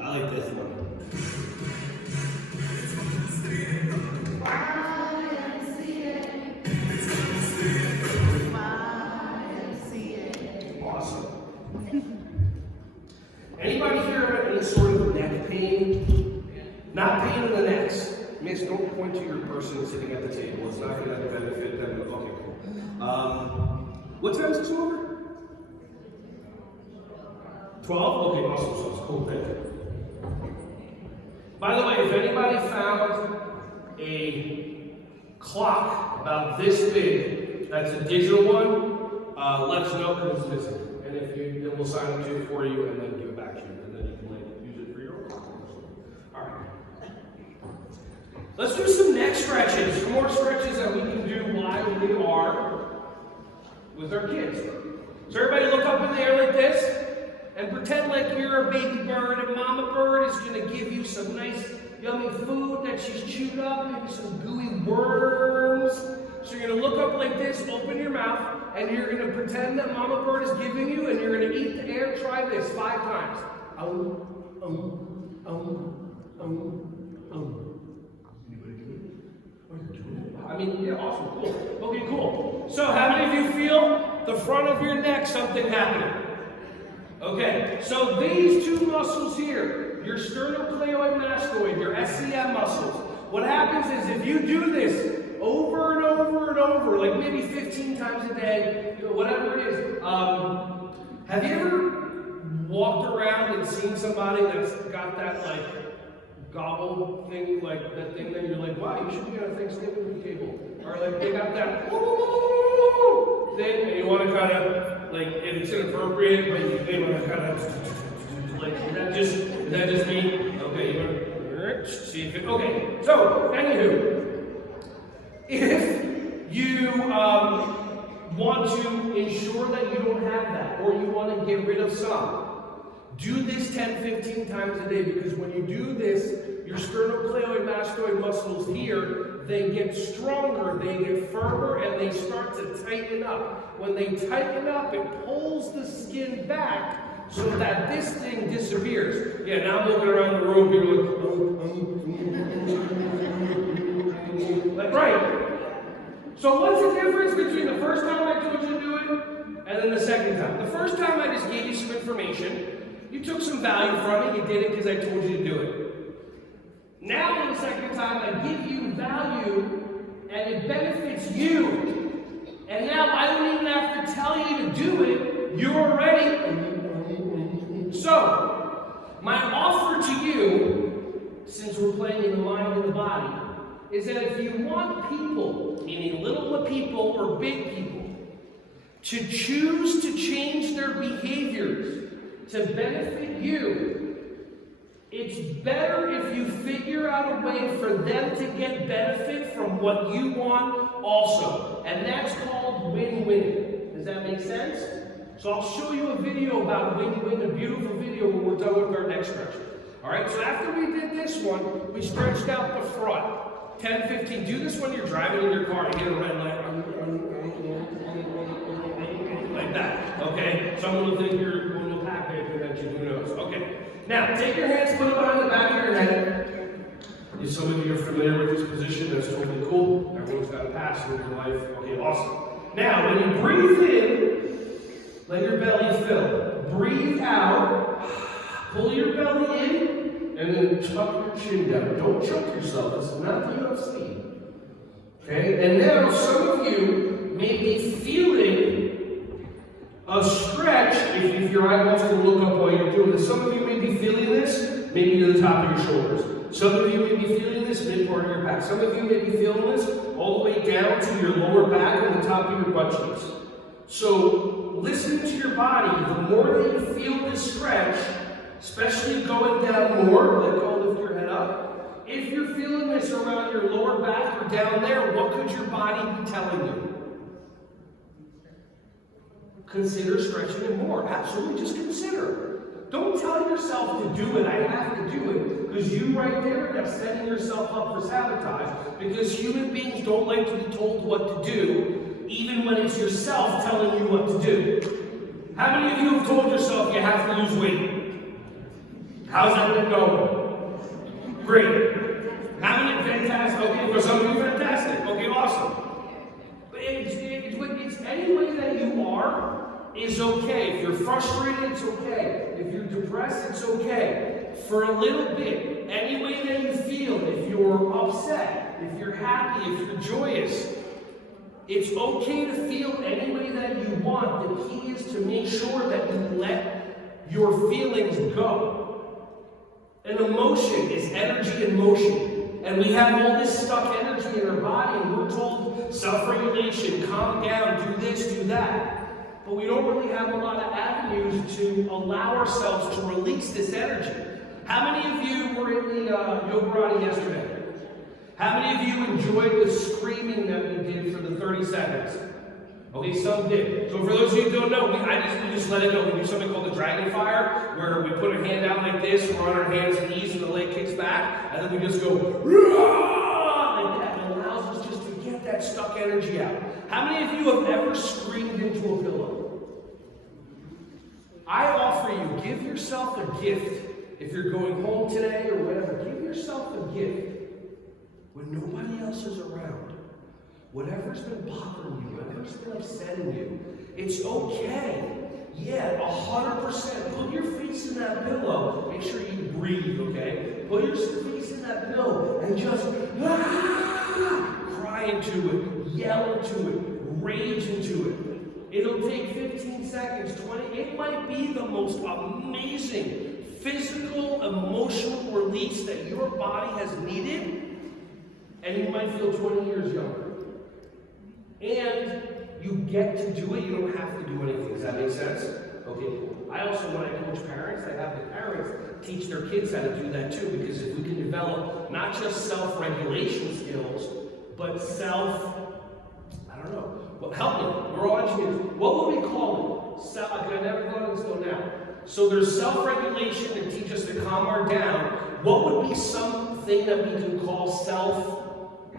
I like this one. Anybody here have any sort of neck pain? Not pain in the necks. Miss, don't point to your person sitting at the table. It's not going to benefit them. Okay, cool. What time is this over? 12? Okay, awesome. Cool, thank you. By the way, if anybody found a clock about this big, that's a digital one, let us know because it's missing. And if you, then we'll sign it to for you and then give it back to you. And then you can like, use it for your own clock. All right. Let's do some neck stretches. Some more stretches that we can do while we are with our kids. So everybody look up in the air like this and pretend like you're a baby bird and mama bird is going to give you some nice yummy food that she's chewed up, maybe some gooey worms. So you're going to look up like this, open your mouth, and you're going to pretend that mama bird is giving you, and you're going to eat the air. Try this 5 times. Anybody do it? Oh, you're doing it? I mean, yeah, awesome, cool. Okay, cool. So how many of you feel the front of your neck something happening? Okay, so these two muscles here, your sternocleidomastoid, your SCM muscles, what happens is if you do this over and over and over, like maybe 15 times a day, you know, whatever it is, have you ever walked around and seen somebody that's got that like gobble thing, like that thing that you're like, wow, you should be on a Thanksgiving table, or like they got that thing, and you want to kind of like, and it's inappropriate, but they want to kind of like, is that just me? Okay, you want to see if it, okay. So, anywho, if you want to ensure that you don't have that, or you want to get rid of some, do this 10, 15 times a day, because when you do this, your sternocleidomastoid muscles here, they get stronger, they get firmer, and they start to tighten up. When they tighten up, it pulls the skin back so that this thing disappears. Yeah, now I'm looking around the room, like, right. So what's the difference between the first time I told you to do it and then the second time? The first time I just gave you some information. You took some value from it, you did it because I told you to do it. Now, the second time, I give you value, and it benefits you. And now, I don't even have to tell you to do it, you're already. So, my offer to you, since we're playing in the mind and the body, is that if you want people, meaning little people or big people, to choose to change their behaviors, to benefit you, it's better if you figure out a way for them to get benefit from what you want also. And that's called win-win. Does that make sense? So I'll show you a video about win-win, a beautiful video when we're done with our neck stretch. Alright, so after we did this one, we stretched out the front. 10, 15. Do this when you're driving in your car. You get a red light. Like that. Okay? Someone will think you're who knows? Okay. Now, take your hands, put them behind the back of your head. If some of you are familiar with this position, that's totally cool. Everyone's got a pass in their life. Okay, awesome. Now, when you breathe in, let your belly fill. Breathe out, pull your belly in, and then tuck your chin down. Don't choke yourself. This is not the UFC. Okay? And now, some of you may be feeling a stretch, if your eyeballs can look up while you're doing this. Some of you may be feeling this, maybe to the top of your shoulders. Some of you may be feeling this mid part of your back. Some of you may be feeling this all the way down to your lower back and the top of your butt cheeks. So listen to your body. The more that you feel this stretch, especially going down more, let go, lift your head up. If you're feeling this around your lower back or down there, what could your body be telling you? Consider stretching it more. Absolutely, just consider. Don't tell yourself to do it, I have to do it, because you right there are setting yourself up for sabotage, because human beings don't like to be told what to do, even when it's yourself telling you what to do. How many of you have told yourself you have to lose weight? How's that been going? Great. How many? Fantastic. Okay, for some of you, fantastic. Okay, awesome. But it's any way that you are is okay. If you're frustrated, it's okay. If you're depressed, depressed, it's okay. For a little bit, any way that you feel, if you're upset, if you're happy, if you're joyous, it's okay to feel any way that you want. The key is to make sure that you let your feelings go. An emotion is energy in motion. And we have all this stuck energy in our body, and we're told self-regulation, calm down, do this, do that. But we don't really have a lot of avenues to allow ourselves to release this energy. How many of you were in the yoga yesterday? How many of you enjoyed the screaming that we did for the 30 seconds? Okay, some did. So for those of you who don't know, we just let it go. We do something called the dragon fire, where we put a hand out like this, we're on our hands and knees, and the leg kicks back, and then we just go, Rah! Like that. It allows us just to get that stuck energy out. How many of you have ever screamed into a pillow? I offer you, give yourself a gift. If you're going home today or whatever, give yourself a gift. When nobody else is around, whatever's been bothering you, whatever's been upsetting you, it's okay. Yeah, 100%. Put your face in that pillow. Make sure you breathe, okay? Put your face in that pillow and just cry into it, yell into it, rage into it. It'll take 15 seconds, 20. It might be the most amazing physical, emotional release that your body has needed. And you might feel 20 years younger. And you get to do it, you don't have to do anything. Does that make sense? Okay, cool. I also, when I coach parents, I have the parents teach their kids how to do that too, because if we can develop not just self-regulation skills, but I don't know, well, help me, we're all engineers. What would we call it? I never thought of this till now. So there's self-regulation that teach us to calm our down. What would be something that we can call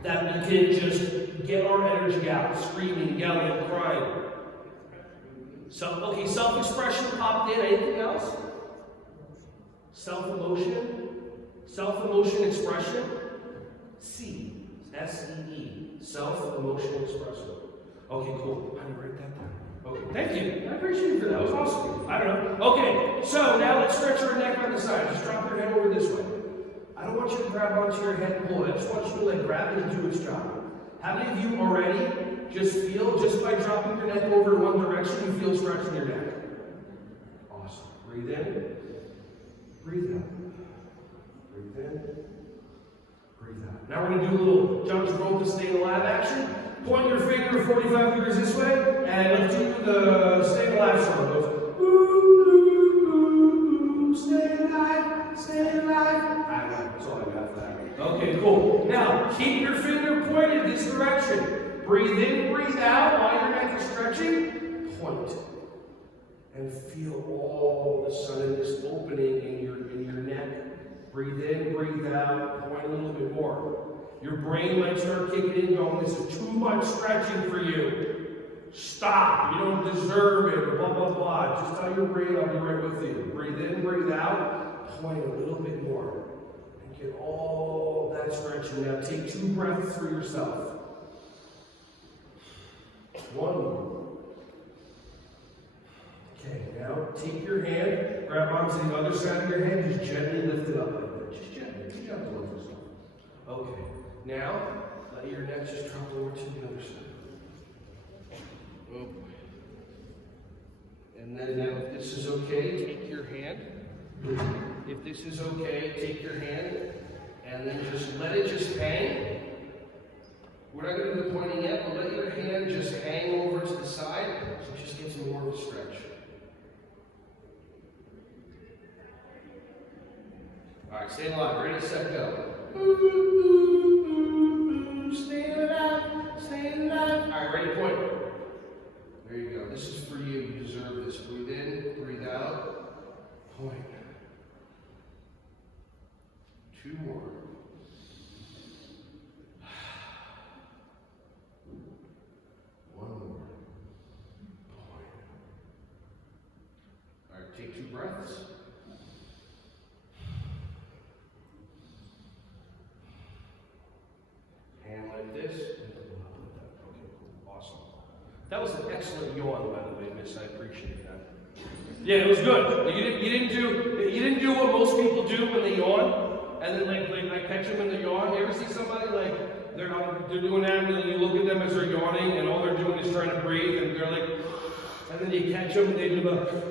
that we can just get our energy out, screaming, yelling, crying? Okay, self-expression popped in. Anything else? Self-emotion? Self-emotion expression? C. S-E-E. Self-emotion expression. Okay, cool. I'm gonna write that down. Okay, thank you. I appreciate you for that. That was awesome. I don't know. Okay, so now let's stretch our neck on the side. Just drop your head over this way. I don't want you to grab onto your head and pull it. I just want you to let gravity do its job. How many of you already just feel, just by dropping your neck over in one direction, you feel stretching your neck? Awesome. Breathe in. Breathe out. Breathe in. Breathe out. Now we're going to do a little jump rope to stay alive action. Point your finger 45 degrees this way, and let's do the stay alive song. It goes, ooh, ooh, ooh, stay alive, stay alive. I know, that's all I got for that. Okay, cool. Now, keep your finger pointed this direction. Breathe in, breathe out while your neck is stretching. Point. And feel all of a sudden this opening in your neck. Breathe in, breathe out. Point a little bit more. Your brain might start kicking in, going, this is too much stretching for you. Stop. You don't deserve it. Blah, blah, blah. Just tell your brain, I'll be right with you. Breathe in, breathe out. Point a little bit more. And get all that stretching. Now take 2 breaths for yourself. 1 more. Okay, now take your hand, grab onto the other side of your hand, just gently lift it up like that. Just gently. Good job to lift yourself. Okay. Now, let your neck just drop over to the other side. Oh boy. And then now, if this is okay, take your hand. If this is okay, take your hand, and then just let it just hang. We're not going to do the pointing yet, but let your hand just hang over to the side, so it just gets more of a stretch. All right, stay alive. Ready, set, go. Stay alive, stay alive. All right, ready, point. There you go. This is for you. You deserve this. Breathe in, breathe out. Point. 2 more. One more. Point. All right, take 2 breaths. Hand like this. Okay, cool. Awesome. That was an excellent yawn, by the way, Miss. I appreciate that. Yeah, it was good. You didn't do. didn't do what most people do when they yawn, and then like I catch them in the yawn. You ever see somebody like they're doing that, and then you look at them as they're yawning, and all they're doing is trying to breathe, and they're like, and then you catch them, and they do the.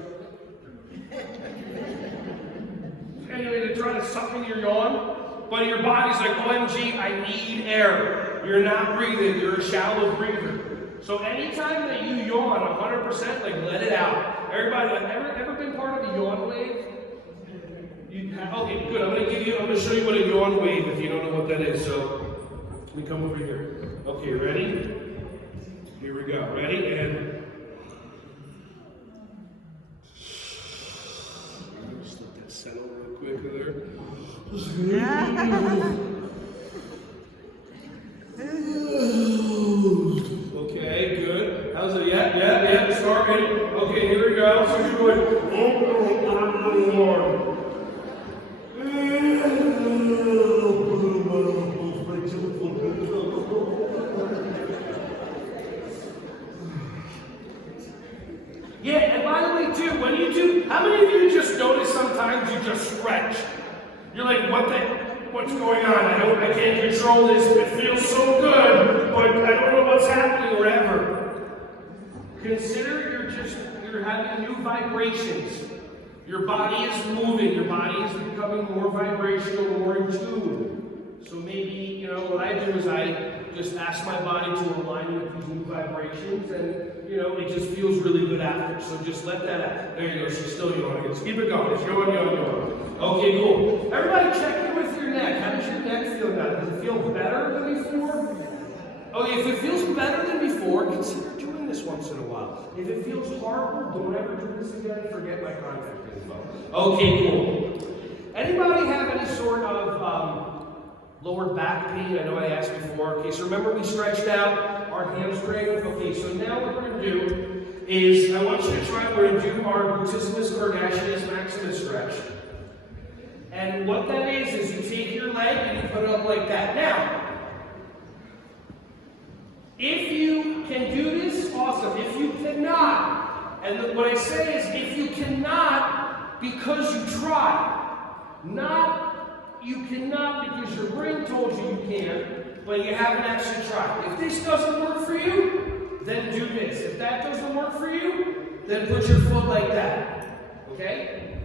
Anyway, they try to suck in your yawn, but your body's like, OMG, I need air. You're not breathing. You're a shallow breather. So anytime that you yawn 100%, like let it out. Everybody, like, ever been part of a yawn wave? Okay, good. I'm gonna show you what a yawn wave if you don't know what that is. So let me come over here. Okay, ready? Here we go. Ready? And just let that settle real quick there. Okay, good. How's it? Yeah. Start ready. Okay, here we go. So you're going. Yeah, and by the way, too, when you do, how many of you just notice sometimes you just stretch? You're like, what's going on? I can't control this. It feels so good, but I don't know what's happening or whatever. Consider you're having new vibrations. Your body is moving. Your body is becoming more vibrational, more in tune. So maybe, what I do is I just ask my body to align with these new vibrations, and, it just feels really good after. So just let that out. There you go. She's still yawning. Just keep it going. It's yawn. Okay, cool. Everybody check in with your neck. How does your neck feel now? Does it feel better than before? Okay, if it feels better than before, consider doing this once in a while. If it feels horrible, don't ever do this again. Forget my contact info. Okay, cool. Anybody have any sort of lower back pain? I know I asked before. Okay, so remember we stretched out our hamstring? Okay, so now what we're going to do is, I want you to try, we're going to do our gluteus cardiacius maximus stretch. And what that is you take your leg and you put it up like that. Now, if you can do this, awesome. If you cannot, and what I say is, if you cannot because you tried, not you cannot because your brain told you you can, but you haven't actually tried. If this doesn't work for you, then do this. If that doesn't work for you, then put your foot like that. Okay?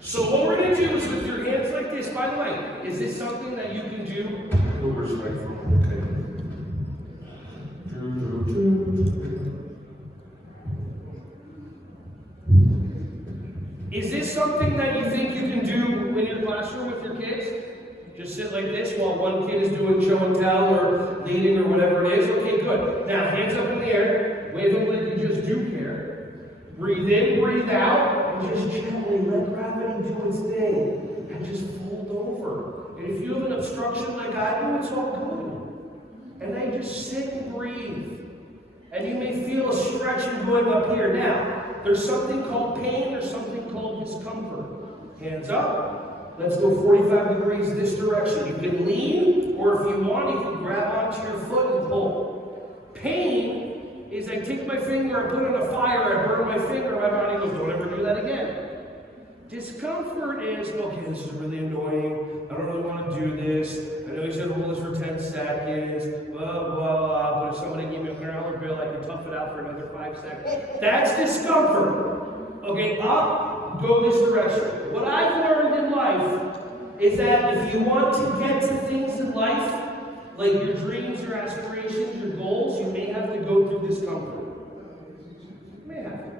So what we're going to do is with your hands like this. By the way, is this something that you can do? A little respectful. Okay. Is this something that you think you can do in your classroom with your kids? Just sit like this while one kid is doing show and tell or leading or whatever it is? Okay, good. Now, hands up in the air. Wave them like you just do care. Breathe in, breathe out, and just gently let gravity do its thing. And just fold over. And if you have an obstruction like I do, it's all good. And then just sit and breathe. And you may feel a stretching going up here. Now, there's something called pain, there's something called discomfort. Hands up. Let's go 45 degrees this direction. You can lean, or if you want, you can grab onto your foot and pull. Pain is I take my finger, I put it in a fire, I burn my finger, my body goes, don't ever do that again. Discomfort is, okay, this is really annoying. I don't really want to do this. I know you said hold this for 10 seconds, blah, blah, blah. But if somebody gave me a $100 bill, I could tough it out for another 5 seconds. That's discomfort. Okay, up, go this direction. What I've learned in life is that if you want to get to things in life, like your dreams, your aspirations, your goals, you may have to go through discomfort. You may have to.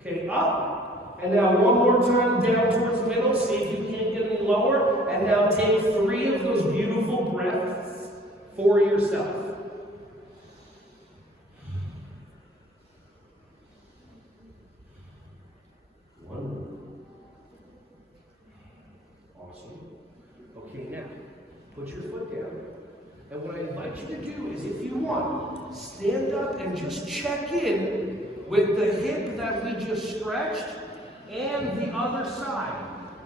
Okay, up. And now one more time down towards the middle. See if you can't get any lower. And now take 3 of those beautiful breaths for yourself. Awesome. Okay, now put your foot down. And what I invite you to do is, if you want, stand up and just check in with the hip that we just stretched and the other side.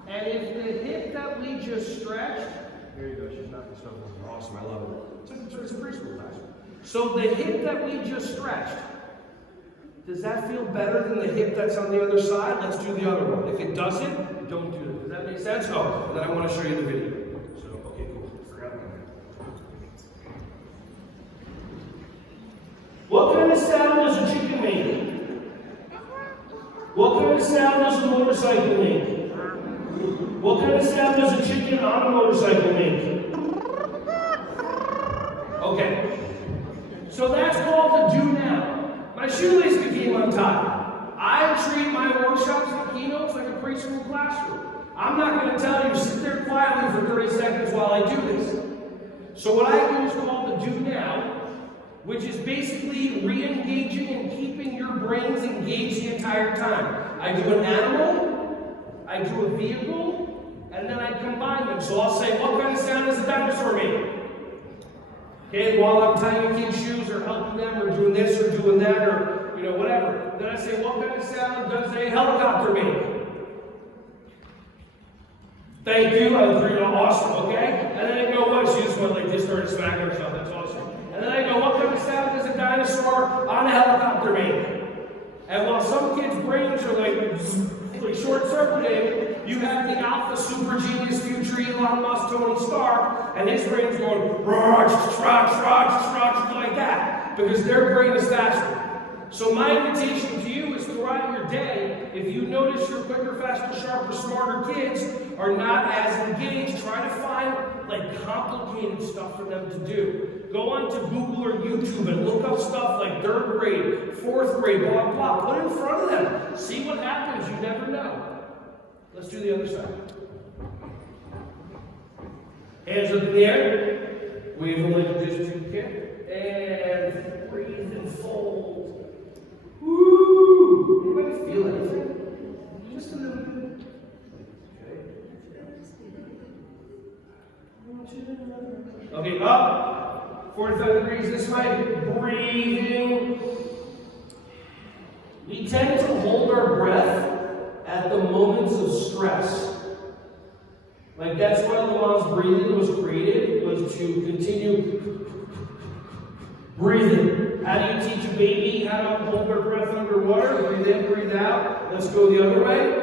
And if the hip that we just stretched, there you go, she's knocking stuff over. Awesome, I love it. It's a preschool class. So the hip that we just stretched, Does that feel better than the hip that's on the other side? Let's do the other one. If it doesn't, don't do it. Does that make sense? Oh, and then I want to show you the video. So, okay, cool. Forgot about that. What kind of sound does a chicken make? What kind of sound does a motorcycle make? What kind of sound does a chicken on a motorcycle make? Okay. So that's called the do now. My shoelace became untied. I treat my workshops and keynotes like a preschool classroom. I'm not going to tell you, sit there quietly for 30 seconds while I do this. So what I do is called the do now, which is basically re-engaging and keeping your brains engaged the entire time. I do an animal, I do a vehicle, and then I combine them. So I'll say, what kind of sound does a dinosaur make? Okay, while I'm tying a kid's shoes or helping them or doing this or doing that or, whatever. Then I say, what kind of sound does a helicopter make? Thank you, awesome, okay? And then I go, what? She just went like this, started smacking herself, that's awesome. And then I go, what kind of sound does a dinosaur on a helicopter make? And while some kids' brains are like short-circuiting, you have the alpha super genius future Elon Musk Tony Stark, and his brain's going like that because their brain is faster. So my invitation to you is throughout your day, if you notice your quicker, faster, sharper, smarter kids are not as engaged, try to find complicated stuff for them to do. Go onto Google or YouTube and look up stuff like 3rd grade, 4th grade, blah, blah. Put it in front of them. See what happens. You never know. Let's do the other side. Hands up in the air. Wave them like this to the kid. And breathe and fold. Woo! Anybody feel anything? Just a little bit. Okay, up. 45 degrees this way. Breathing. We tend to hold our breath at the moments of stress. That's why Lamon's breathing was created, was to continue breathing. How do you teach a baby how to hold their breath underwater? Breathe in, breathe out. Let's go the other way.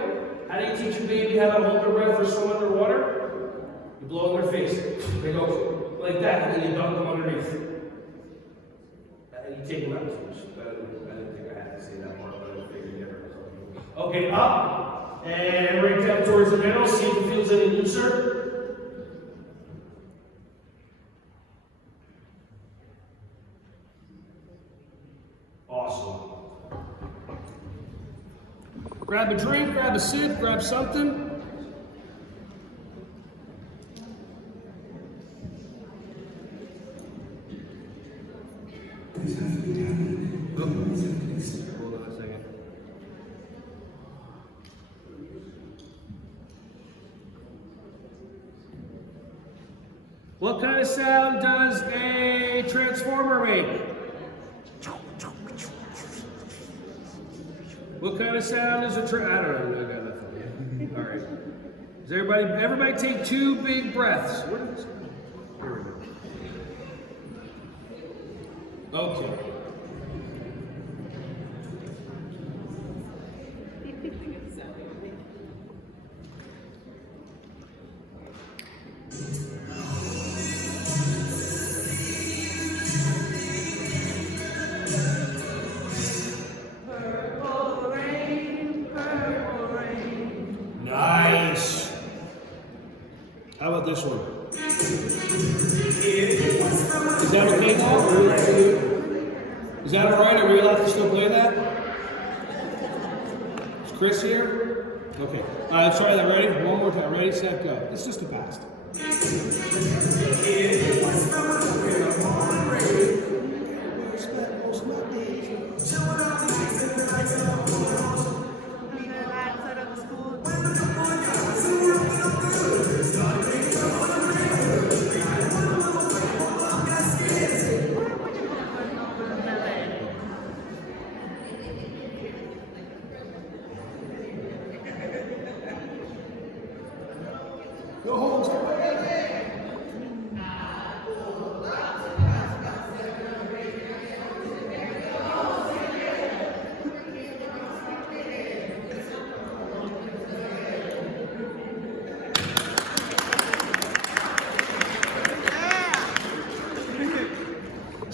How do you teach a baby how to hold their breath or swim underwater? You blow in their face. They go like that, and then you dunk them underneath. And you take them out. I didn't think I had to say that part, but I figured you ever. Okay, up. And right down towards the middle. See if it feels any looser. Awesome. Grab a drink, grab a sip, grab something. Hold on a second. What kind of sound does a transformer make? What kind of sound is a I don't know. I got nothing. All right. Does everybody take 2 big breaths? Here we go. Okay. Nice. How about this one? Is that okay now? Is that all right? Are we allowed to still play that? Is Chris here? Okay. Let's try that. Ready? One more time. Ready, set, go. It's just a past.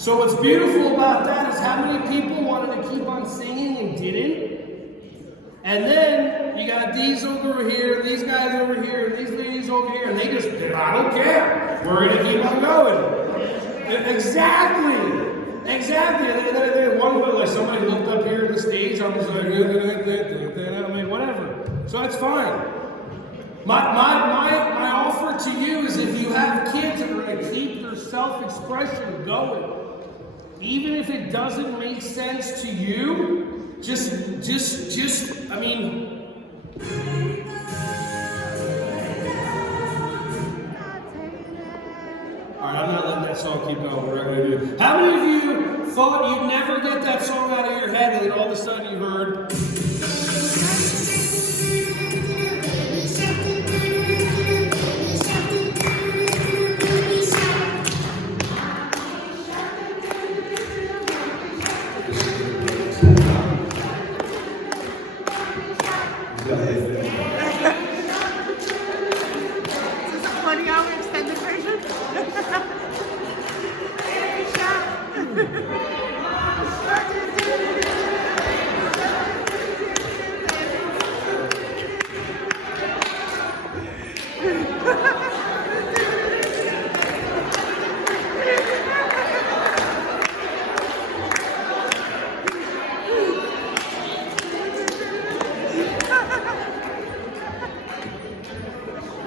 So what's beautiful about that is how many people wanted to keep on singing and didn't. And then you got these over here, these guys over here, and these ladies over here, and they just, I don't care. We're going to keep on going. Exactly. And one way, like somebody looked up here on the stage, I was like, I mean, whatever. So that's fine. My offer to you is if you have kids that are going to keep their self-expression going, even if it doesn't make sense to you, I mean. Alright, I'm not letting that song keep going. We're not going to do it. How many of you thought you'd never get that song out of your head and then all of a sudden you heard?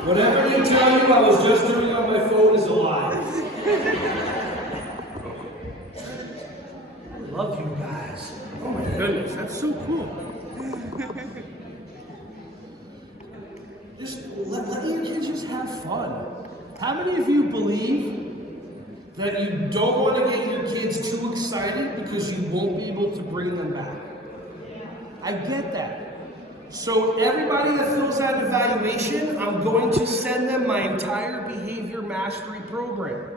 Whatever they tell you I was just doing on my phone is a lie. I love you guys. Oh my goodness, that's so cool. Just let your kids just have fun. How many of you believe that you don't want to get your kids too excited because you won't be able to bring them back? I get that. So everybody that fills out an evaluation, I'm going to send them my entire behavior mastery program.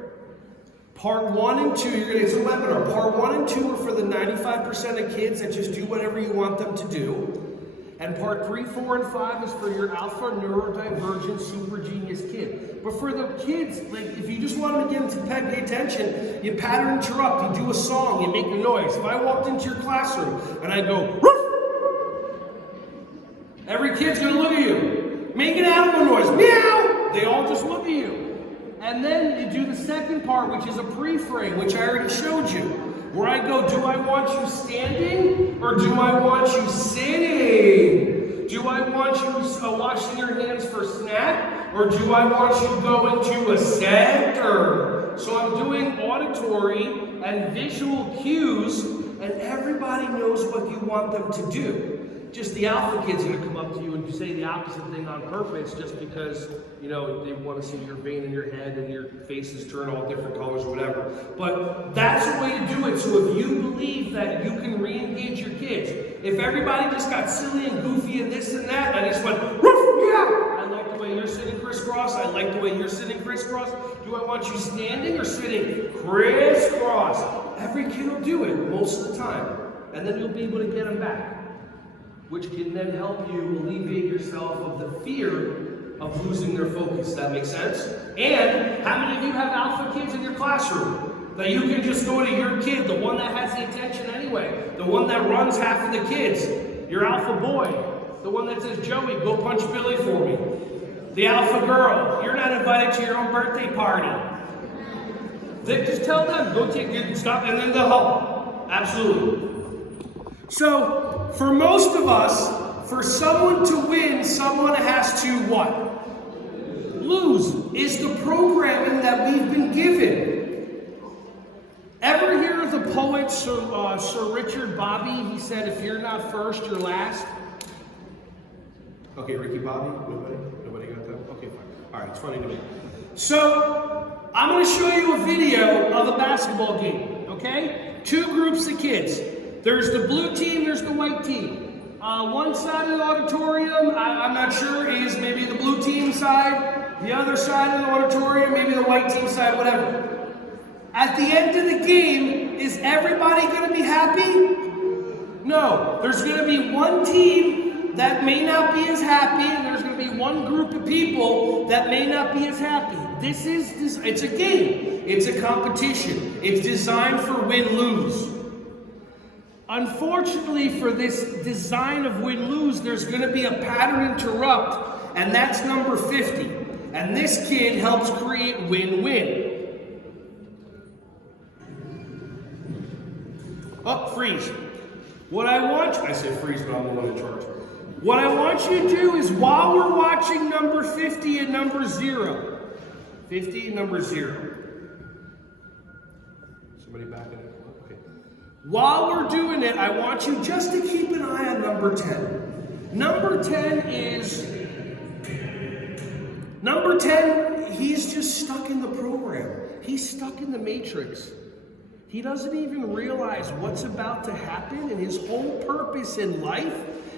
Part 1 and 2, you're going to get a webinar. Part 1 and 2 are for the 95% of kids that just do whatever you want them to do. And part 3, 4, and 5 is for your alpha neurodivergent super genius kid. But for the kids, like if you just want them to get into pay attention, you pattern interrupt, you do a song, you make a noise. If I walked into your classroom and I go, "Roof!" Every kid's gonna look at you. Make an animal noise, meow! They all just look at you. And then you do the second part, which is a pre-frame, which I already showed you. Where I go, do I want you standing or do I want you sitting? Do I want you washing your hands for a snack or do I want you to go into a center? So I'm doing auditory and visual cues and everybody knows what you want them to do. Just the alpha kid's gonna come up to you and say the opposite thing on purpose just because, you know, they want to see your vein in your head and your faces turn all different colors or whatever. But that's the way to do it. So if you believe that you can re-engage your kids, if everybody just got silly and goofy and this and that, and I just went, "Roof, yeah!" I like the way you're sitting crisscross, I like the way you're sitting crisscross. Do I want you standing or sitting crisscross? Every kid will do it most of the time. And then you'll be able to get them back, which can then help you alleviate yourself of the fear of losing their focus. That makes sense? And how many of you have alpha kids in your classroom? That you can just go to your kid, the one that has the attention anyway, the one that runs half of the kids, your alpha boy, the one that says, "Joey, go punch Billy for me." The alpha girl, you're not invited to your own birthday party. Then just tell them, go take it, stop, and then they'll help. Absolutely. So, for most of us, for someone to win, someone has to what? Lose, is the programming that we've been given. Ever hear of the poet Sir Richard Bobby? He said, "If you're not first, you're last." Okay, Ricky Bobby? Nobody got that? Okay, fine. All right, it's funny to me. So, I'm going to show you a video of a basketball game, okay? Two groups of kids. There's the blue team, there's the white team. One side of the auditorium, I'm not sure, is maybe the blue team side. The other side of the auditorium, maybe the white team side, whatever. At the end of the game, is everybody going to be happy? No. There's going to be one team that may not be as happy, and there's going to be one group of people that may not be as happy. it's a game. It's a competition. It's designed for win-lose. Unfortunately for this design of win-lose, there's going to be a pattern interrupt, and that's number 50. And this kid helps create win-win. Oh, freeze. I said freeze, but I'm the one in charge. What I want you to do is, while we're watching number 50 and number 0, 50 and number 0. Somebody back it up. Okay. While we're doing it, I want you just to keep an eye on number 10. Number 10, he's just stuck in the program. He's stuck in the matrix. He doesn't even realize what's about to happen, and his whole purpose in life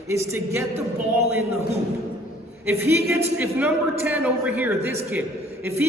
is to get the ball in the hoop. If number 10 over here, this kid, if he